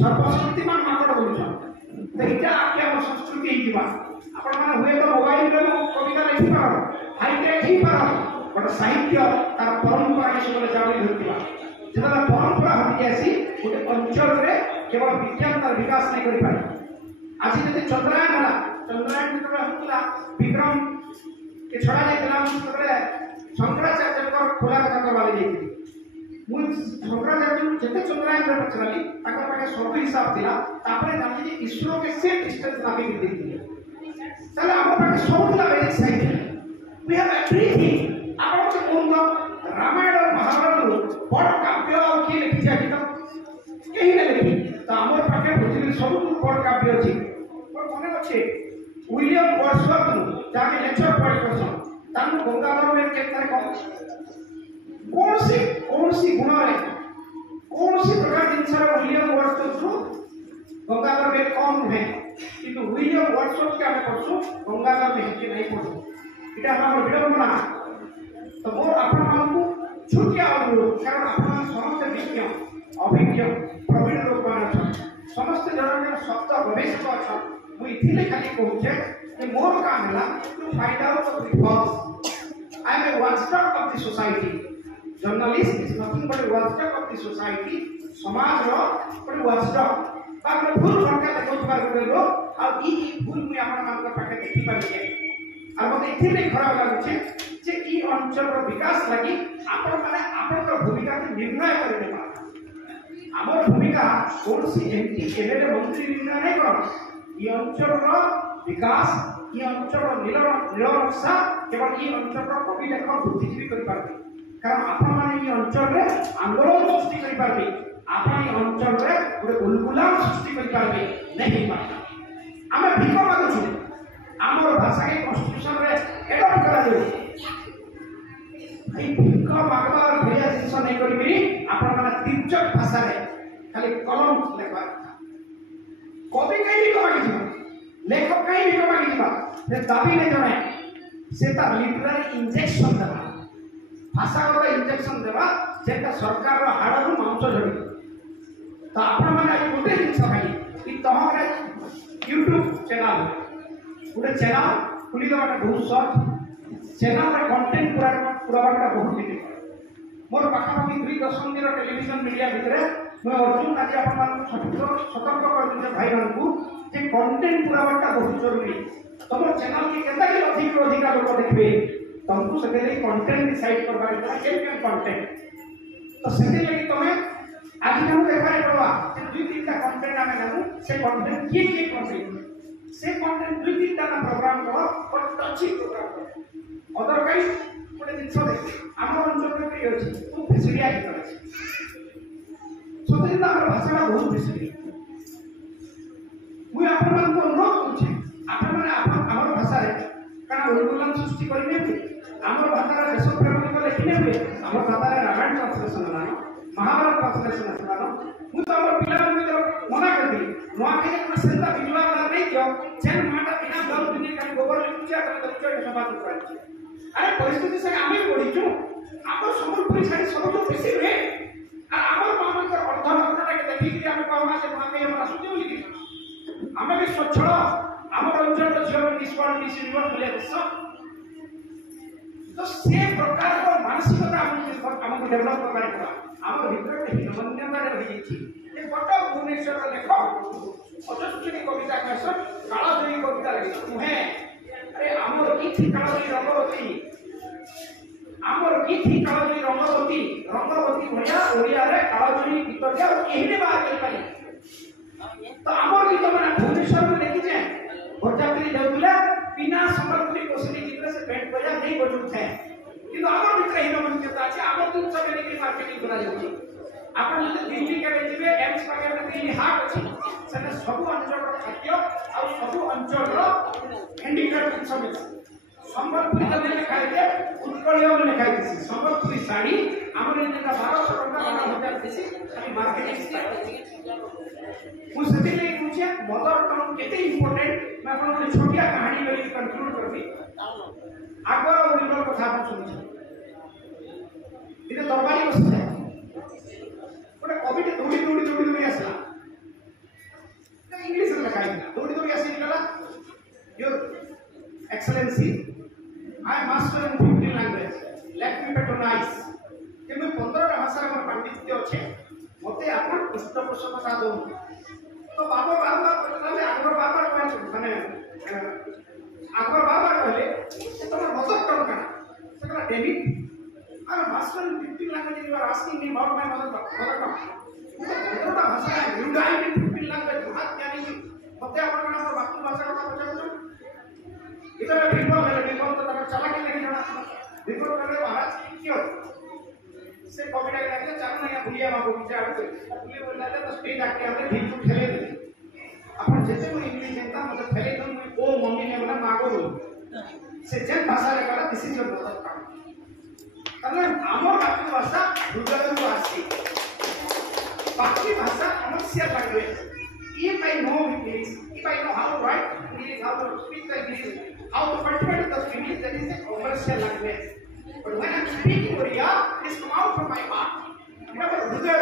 सर्वशक्तिमान मात्र बोले तो इटा आके हम संस्कृति ही जीवा आपण माने हुए तो मोबाइल में कविता लिखि पारो हाइटेक ही पारो बट साहित्य तार परंपरा के सब जावली धरतिबा जेना परंपरा हटि आसी गोटे अंचल रे केवल विज्ञान तार विकास नहीं करि पारे। आज जति चंद्रयान होला चंद्रयान जेतबे होतला विक्रम के छड़ा जायतला तबरे शंकराचार्य को खोला कथा करवाले जायति मु शंकराचार्य जेते चंद्रयान रे पछराली ताकर पाके सब हिसाब दिला तापरे जानि जे इसरो के सेम डिस्टेंस नापी के देति चला हम पाके सब दिला very side we have everything आपण के कोन रामायण और महाभारत बड़ काव्य और की लिखि जाति तो केही ने लिखि तो हमर पाके पृथ्वी सब बड़ काव्य अछि पर मने अछि विलियम वर्ड्सवर्थ जाके नेचर पढ़ करछन तानु गंगाधर में केतरे कौन सी गुण रे कौन सी प्रकार जिनसा विलियम वर्ड्सवर्थ गंगाधर में कम है किंतु विलियम वर्ड्सवर्थ के हमें पढ़सु गंगाधर में के नहीं पढ़सु इटा हमर विडंबना। तो मोर आपण मानकु छुटिया अनुरोध कारण आपण समस्त विज्ञ अभिज्ञ प्रवीण लोक मान समस्त जन शब्द गवेषक अच्छा मु इथिले खाली कहूचे कि मोर काम हला to find out of the false I am a watchdog of the society journalist is nothing but a watchdog of the society समाज रो बट वॉचडॉग बाकी भूल भटका देखो बार करेलो आ ई भूल मु आपण मान पाके देखि पालिए आ मते इथिले खराब लागुचे जे ई अंचल विकास लगी आपण माने आपण भूमिका के निर्णय करने पारा हमर भूमिका कौन सी एमपी एमएलए मंत्री निर्णय नहीं करो ये अंचल विकास ये अंचल नील नक्शा केवल ये अंचल कवि लेखक बुद्धिजीवी करें कारण आपण मैंने ये अंचल में आंदोलन सृष्टि करें आपण ये अंचल में गोटे गुलगुलाम सृष्टि करें नहीं पाता आम भिक मागुଛୁ आम भाषा के कन्स्टिट्यूशन रे एडप्ट करा जाऊ भाई भिक मागबार भैया जिनस नहीं करी आपण माने तिर्जक भाषा रे खाली कलम लेखा कवि कहीं भिक मागिଯିबा लेखक कहीं भिक मागिଯିबा से दाबी नहीं जणे से तार लिटरेरी इंजेक्शन देबा भाषागत इंजेक्शन देबा जेटा सरकार रो हाड़रू मांस झड़ी तो आपण माने आज गोटे जिनस खाई कि तहरे यूट्यूब चैनल गोटे चैनल खुली देवाटा बहुत सहज चैनल रे कंटेंट पूरा बहुत डिटेल मोर पाखापाखि 2 दशंधि टेलीविजन मीडिया भितर मैं अर्जुन आज आप सतर्क कर भाई मानू जे कंटेंट पूरा बहुत जरूरी तुम चैनल की केता कि अधिक लोग देखबे तुमको से कंटेंट डिसाइड करबार है केम कंटेंट तो से लगी तमे आज हम देखाय पड़वा जे 2-3टा कंटेंट आमे जानू से कंटेंट किए कंटेंट से कंटेंट 2-3टा ना प्रोग्राम करो और टची प्रोग्राम करो अदरवाइज गोटे जिनस देख आम अंचल में अछि तू फेसिलिटी आइ करे सतत आम भाषा बहुत फेसिलिटी मुझे आपण मान को अनुरोध करूछे आपण माने आम भाषा रे कारण आंदोलन सृष्टि करिने आम भाषा रे देशप्रेम को लिखिने हुए आम भाषा रे रामायण ट्रांसलेशन लानो महाभारत ट्रांसलेशन लानो मु तो हमर पिला मन मना कर दी नुआ के सेंता बिजुला वाला नहीं क्यों जेन माटा बिना दल दुनिया का गोबर पूजा कर दो सभा कर अरे परिस्थिति से आमे पड़ी छु आम सम्बलपुरी साड़ी सब तो बेसी रे आ हमर मामा के अर्धनग्नता के देखि कि हम कहमा से नुआ के हम आसुते बोली कि आमे भी स्वच्छ हमर अंचल तो जीवन निष्पण निश्चित बोले देश तो से प्रकार को मानसिकता हमको डेवलप करबार पड़ा हमर भीतर के हिनमन्यता रही छी ए बड़ भुवनेश्वर लेख अजस्वी कविता कैसन कालाजयी कविता लगी तुहे अरे हमर की थी कालाजयी रंगवती हमर की थी कालाजयी रंगवती भैया ओडिया रे कालाजयी गीत के एहिने बात कर पाई तो हमर गीत माने भुवनेश्वर में देखि जे बरजात्री जाउला बिना संबलपुरी कोसली गीत से पेट बजा नहीं बजुथे किंतु हमर भीतर हिनमन्यता अछि हमर दूर सब लेके मार्केटिंग करा जाउची आपण जते दिल्ली के जिवे एम्स पाके दिल्ली हाट अछि सेने सब अंचल खाद्य आ सब अंचल हैंडीक्राफ्ट सब संबलपुरी तने लिखाइते उत्कलिया में लिखाइते संबलपुरी साड़ी हमर जेटा 1200 टका 12000 देसी खाली मार्केटिंग मु सेति ले पूछे मदर टंग केते इंपोर्टेंट मैं अपन छोटिया कहानी लेके कंक्लूड करबी आगर और दिनर कथा आप सुनछि दिने दरबारी बसছে गोटे कवि के दौड़ी आसला इंग्लिश में लिखा है दौड़ी आसी निकला your excellency I am master in 15 language let me patronise कि मैं 15 भाषा में पांडित्य अच्छे मते आपण पृष्ठपोषकता दो तो बाबा कहले आगर बाबा माने आगर बाबा कहले तुम मदर टंग का सेकला David I am master in 15 language you are asking me about my mother tongue तो भाषा है यू डाइड इन 15 लैंग्वेज बात क्या नहीं मते आपण माने मातृभाषा का पचारो इधर बिल्कुल तो तक चला के नहीं जाना बिल्कुल कहले महाराज क्यों से कविता के लगे चालू नहीं भूलिया मागो पीछे आवे भूलिया बोलला तो स्टेज आके हमने बिल्कुल खेले दे अपन जैसे कोई इंग्लिश जानता मतलब खेले तो मैं ओ मम्मी ने बोला मागो बोल से जन भाषा रे कला this is your mother tongue कारण हमर मातृभाषा हृदय को आसी बाकी भाषा commercial language if I know English, if I know how to write English, how to speak the English, how to cultivate the English, that is a commercial language. But when I'm speaking Oriya, it's come out from my heart. हृदय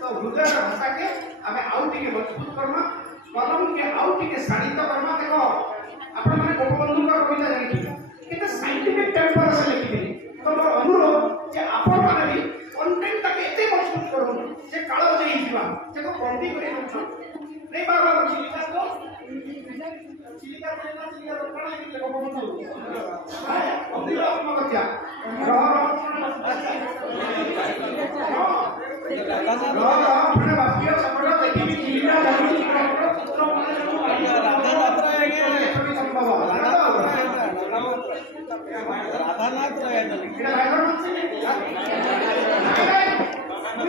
तो हृदय भाषा के हमें outie के मजबूत करना कलम के आउटी के साड़ित करना देखो आपण माने गोपबंधु का कविता जानि किते साइंटिफिक टेम्पर से लिखि तो मोर अनुरोध जे आपण माने भी कंटेंट तक एते मजबूत करू जे कालो जे हिबा जे को कंटी करे न नहीं बार बार चिलिका तो चिलिका रोकना है गोपबंधु हां अंदर आप क्या रह रह अपने बाकी सब देखि चिलिका जानि पुत्र माने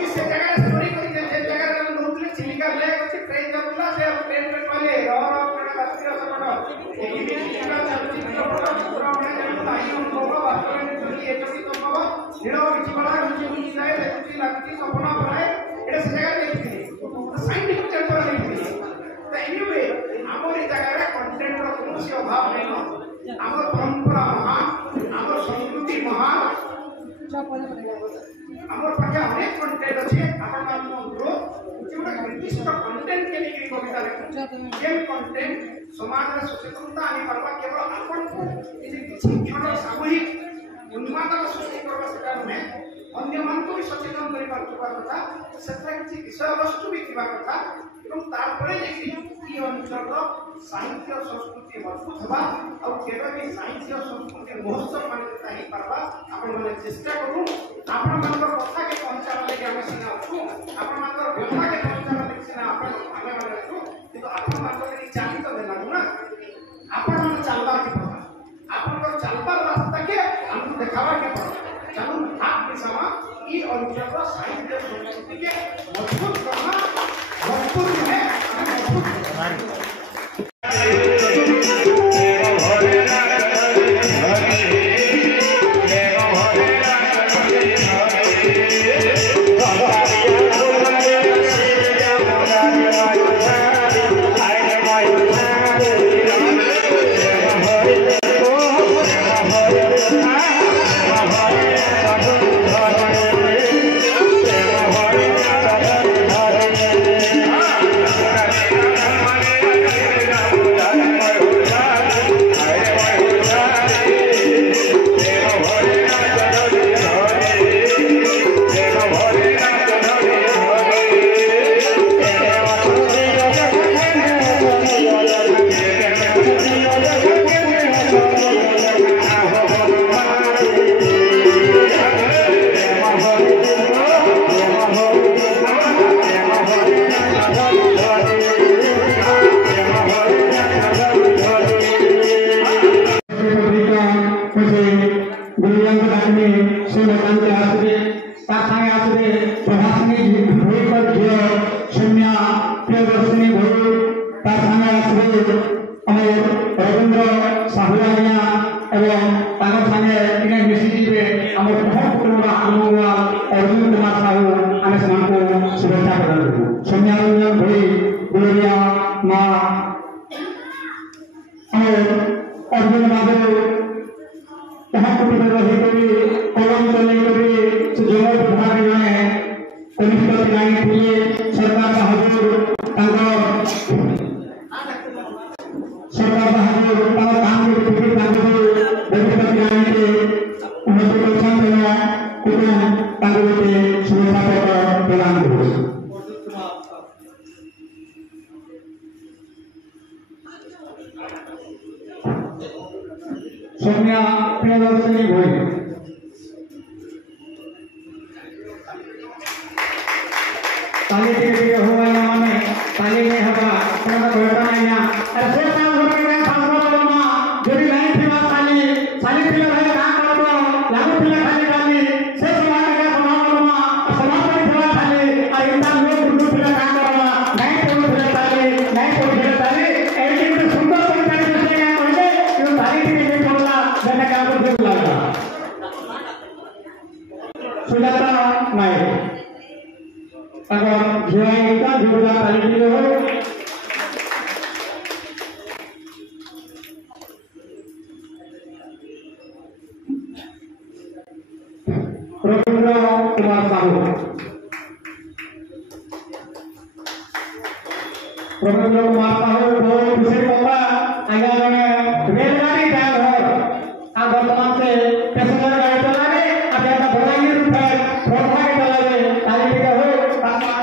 से जगह स्टोरी कोई जगह हम नोटले चिलिका ले कुछ ट्रेन जाउला से ट्रेन में पहले और अपना राष्ट्रीय समझो एक भी चिलिका चलचित्र फोटो पूरा में जब आई हम लोग वास्तव में जो ये चीज तो बाबा निरो किछि बड़ा कुछ कुछ जाए कुछ लगती सपना बनाए एटा से जगह देखिए साइंटिफिक चर्चा नहीं तो एनीवे हमर जगह रे कंटेंट रो कोनोसी अभाव नहीं हमर परंपरा महान हमर संस्कृति महान हमर पाखे अनेक कंटेंट अछि आपण मान ग्रो उचित निर्दिष्ट कंटेंट के लिए कविता लिखो जे कंटेंट समाज रे सचेतनता आनी परवा केवल आपण को शिक्षण सामूहिक उन्मादना सृष्टि करबा सेटा नुहे अन्य मान को भी सचेतन करि पारथुवा कथा सेटा किछि विषय वस्तु भी थिबा कथा एवं तारपरे जे ई अंचल साहित्य संस्कृति मजबूत हवा और केवल भी साहित्य संस्कृति महोत्सव मान ताही परवा आपण माने चेष्टा करू आपण मानकर कथा के पहुंचाबा ले हम सिना छु आपण मानकर व्यथा के पहुंचाबा ले सिना आपण हमें माने छु किंतु आपण मानकर की चाली तो देना ना आपण मान चलबा के पड़ता आपण को चलबा रास्ता के हम दिखावा के पड़ता चलो हाथ में समा ई अंचल साहित्य संस्कृति के मजबूत करना भरपूर है मजबूत सौम्या प्रियदर्शनी भोई ताली के हुआ माने ताली में हवा अपना कोटा नहीं ना ऐसे साल हो गए फासला ना जोड़ी लाइन थी बात ताली ताली थी है काम करो लागू थी खाली ताली से समाज का समाज में थी ताली और इंसान लोग गुरु थी काम करो नहीं तो थी ताली नहीं तो थी ताली एडिट में सुंदर तरीके से क्या कहते ये ताली की नहीं बोलना मैंने क्या बोल लगा सुजाता नहीं अगर जुलाई का जुड़ा तारीख हो रविंद्र कुमार साहू बहुत खुशी होगा आगे रेलगाड़ी ड्राइवर आ वर्तमान से पैसेंजर गाड़ी चलावे अब ऐसा बड़ाई रूप है छोटा के चलावे तारीख का हो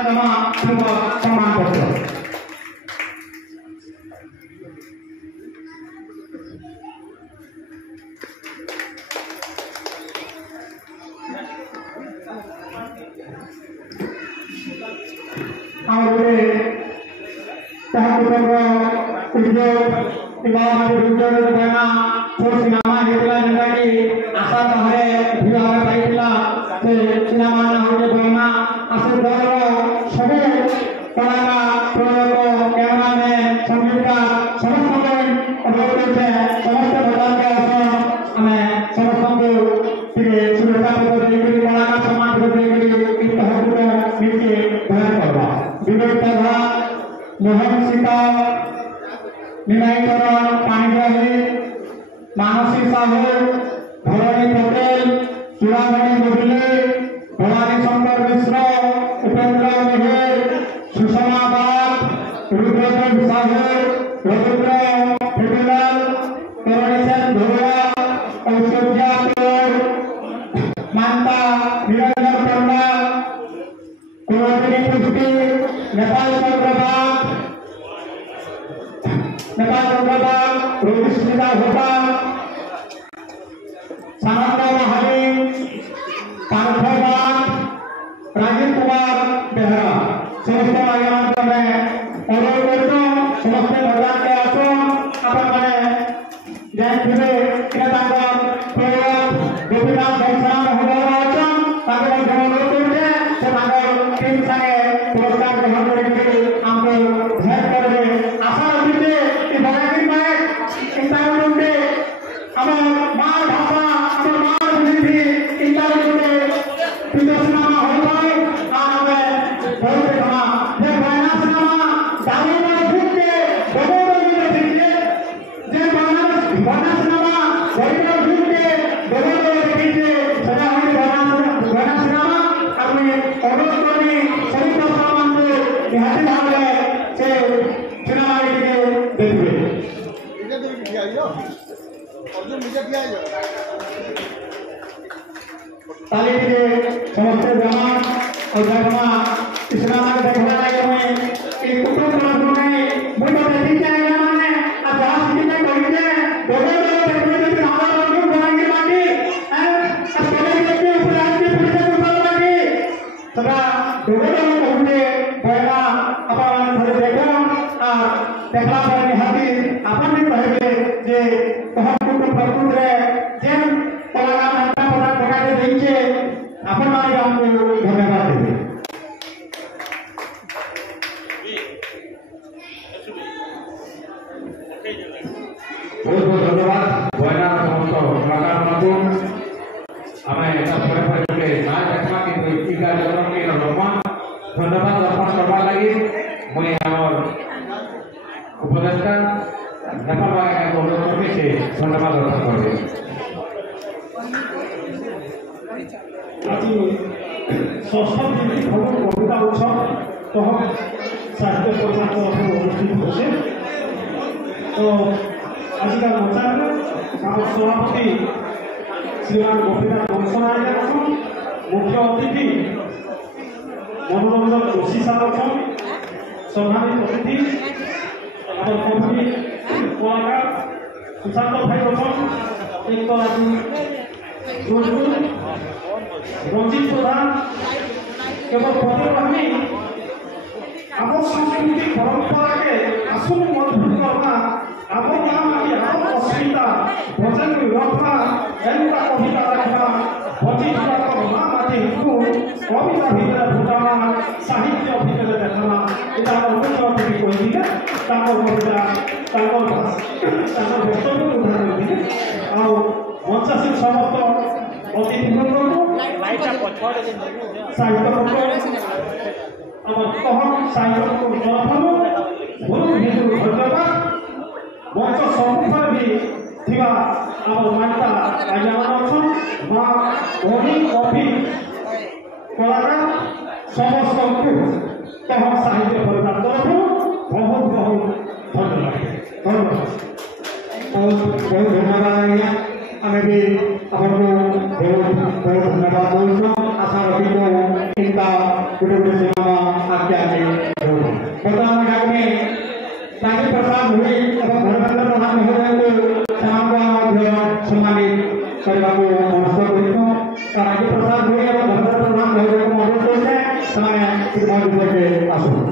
जमा सम्मान करते हमारे उद्योग विभाग उद्योग बना छोट सिनेमा हितला नगारी मानसी साहू धरणी पटेल चूड़ामणि गोविले भवानी शंकर मिश्र उपेंद्र मेहर सुषमा बाग रुद्रदेव साहू रविंद्र फेडुलाल करणीचंद धोरा ऐश्वर्या कौर मानता निरंजन पंडा कुमारी पुष्टि नेपाल चंद्रबाग रोहिस्मिता होता सानंद महादेव पार्थबाग राजीव कुमार बेहरा समस्त आयोजन में अनुरोध करतो समस्त भगवान के आसो अपन माने जय थे के तांगर प्रयोग गोपीनाथ दर्शन होबार आछन तांगर अनुरोध करते से तांगर टीम संगे पुरस्कार ग्रहण करके हमको भेंट करबे आशा रखते कि बलागीर में इंटाउंडे আমার মা ভাষা আমার মা বুঝি ইন্টারনেটে বিদেশনামা হয় আর আমি বলতে না যে বায়নাসনামা দারুণ ঢুকতে বড় দেখতে যে বায়নাসনামা বড় ঢুকতে বড় দেখতে সেটা হয় বায়নাসনামা আমি অনুরোধ করি সমস্ত সামান্য নিহাতি ভাবে সে সিনেমাটিকে দেখবে এটা দেখি কি আইলো अर्जुन मुझे क्या है ताली के समस्त जवान और जगमा इस्लाम के देखने लगे में एक कुटुंब लोगों ने मुझे देखी चाहिए माने अब जहाँ से मैं कोई ने बोले देखने के हमारा लोग बनाएंगे बाकी अब बोले के ऊपर आके पूछे ऊपर बाकी सदा बोले कहते पहला अपन थोड़े देखो और देखला पर निहाती अपन भी कहे जे बहुत प्रकृति जेन कलाकार मंत्र प्रदान प्रकार देखे अपन माने हमको धन्यवाद देते बहुत बहुत धन्यवाद बयना समस्त कलाकार मानू हमें ऐसा परे परे के ना देखा कि कोई कार्यक्रम के रोमा धन्यवाद अर्पण करवा लगी मैं हमर उपदेष्टा नेपाल बागा को अनुरोध करबे से धन्यवाद अर्पण करबे আজি ষষ্ঠ দিন খবর কবিতা উৎসব তহ সাহিত্য পরিমাণ অনুষ্ঠিত হচ্ছে তো আজিকাল মঞ্চাঙ্গে আমার সভাপতি শ্রীমান গোপীনাথ বংশনায়ক আছেন মুখ্য অতিথি মনোরঞ্জন যোশী স্যার আছেন সম্মানিত অতিথি আমার কবি কলাকার সুশান্ত ভাই আছেন এক তো আজি রঞ্জিত প্রধান কেবল পদবাহী আমার সাংস্কৃতিক পরম্পরাকে আসল মজবুত করা আমার নাম আমার অস্মিতা বজায় রক্ষা একটা কবিতা লেখা বঞ্চিত মা মাটি কবিতা ভিতরে ঢুকানা সাহিত্য ভিতরে দেখানা এটা আমার মুখ্য অতিথি কইদিকে তার কবিতা তার বক্তব্য উদাহরণ দিকে আর মঞ্চাসীন সমস্ত অতিথিবৃন্দকে সাহিত্য আমার তখন সাহিত্য জনফল বহুত ভিতর ধন্যবাদ মঞ্চ সম্মুখে भी थिबा আমার মাতা আজ আমার অছন মা ভনি কবি কলাকার সমস্তকে তখন সাহিত্য পরিবার তরফ বহুত বহুত ধন্যবাদ ধন্যবাদ बहुत बहुत धन्यवाद आज्ञा हमें भी आपको बहुत बहुत धन्यवाद दोस्तों आशा रखी तो इनका कुटुंब सेवा आज्ञा के प्रधान में राजीव प्रसाद हुई एवं धर्मेंद्र प्रधान महोदय को सम्मानित करने को अनुरोध करता हूँ राजीव प्रसाद हुई एवं धर्मेंद्र प्रधान महोदय को अनुरोध करते हैं आसो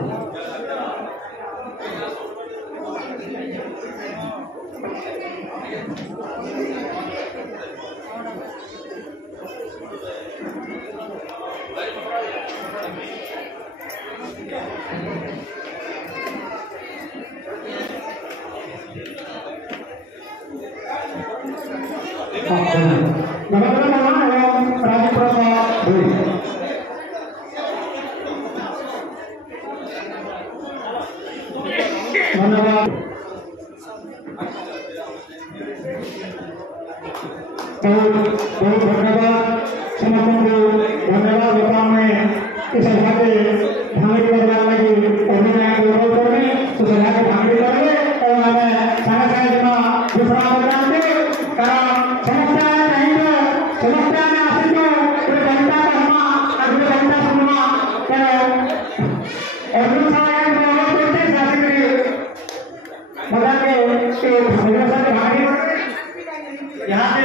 धन्यवाद बहुत बहुत धन्यवाद समस्तों को धन्यवाद बताऊं मैं इस सभा के भाग करने लगी अभिनय को रोक करने तो सभा के भाग करने और हमें सारा जमा दूसरा बदलाव दे कारण समस्या नहीं तो समस्या में आसित तो जनता का हम अगले जनता सुनना और दूसरा ये बहुत करते शासकीय मगर के भाग यहाँ पे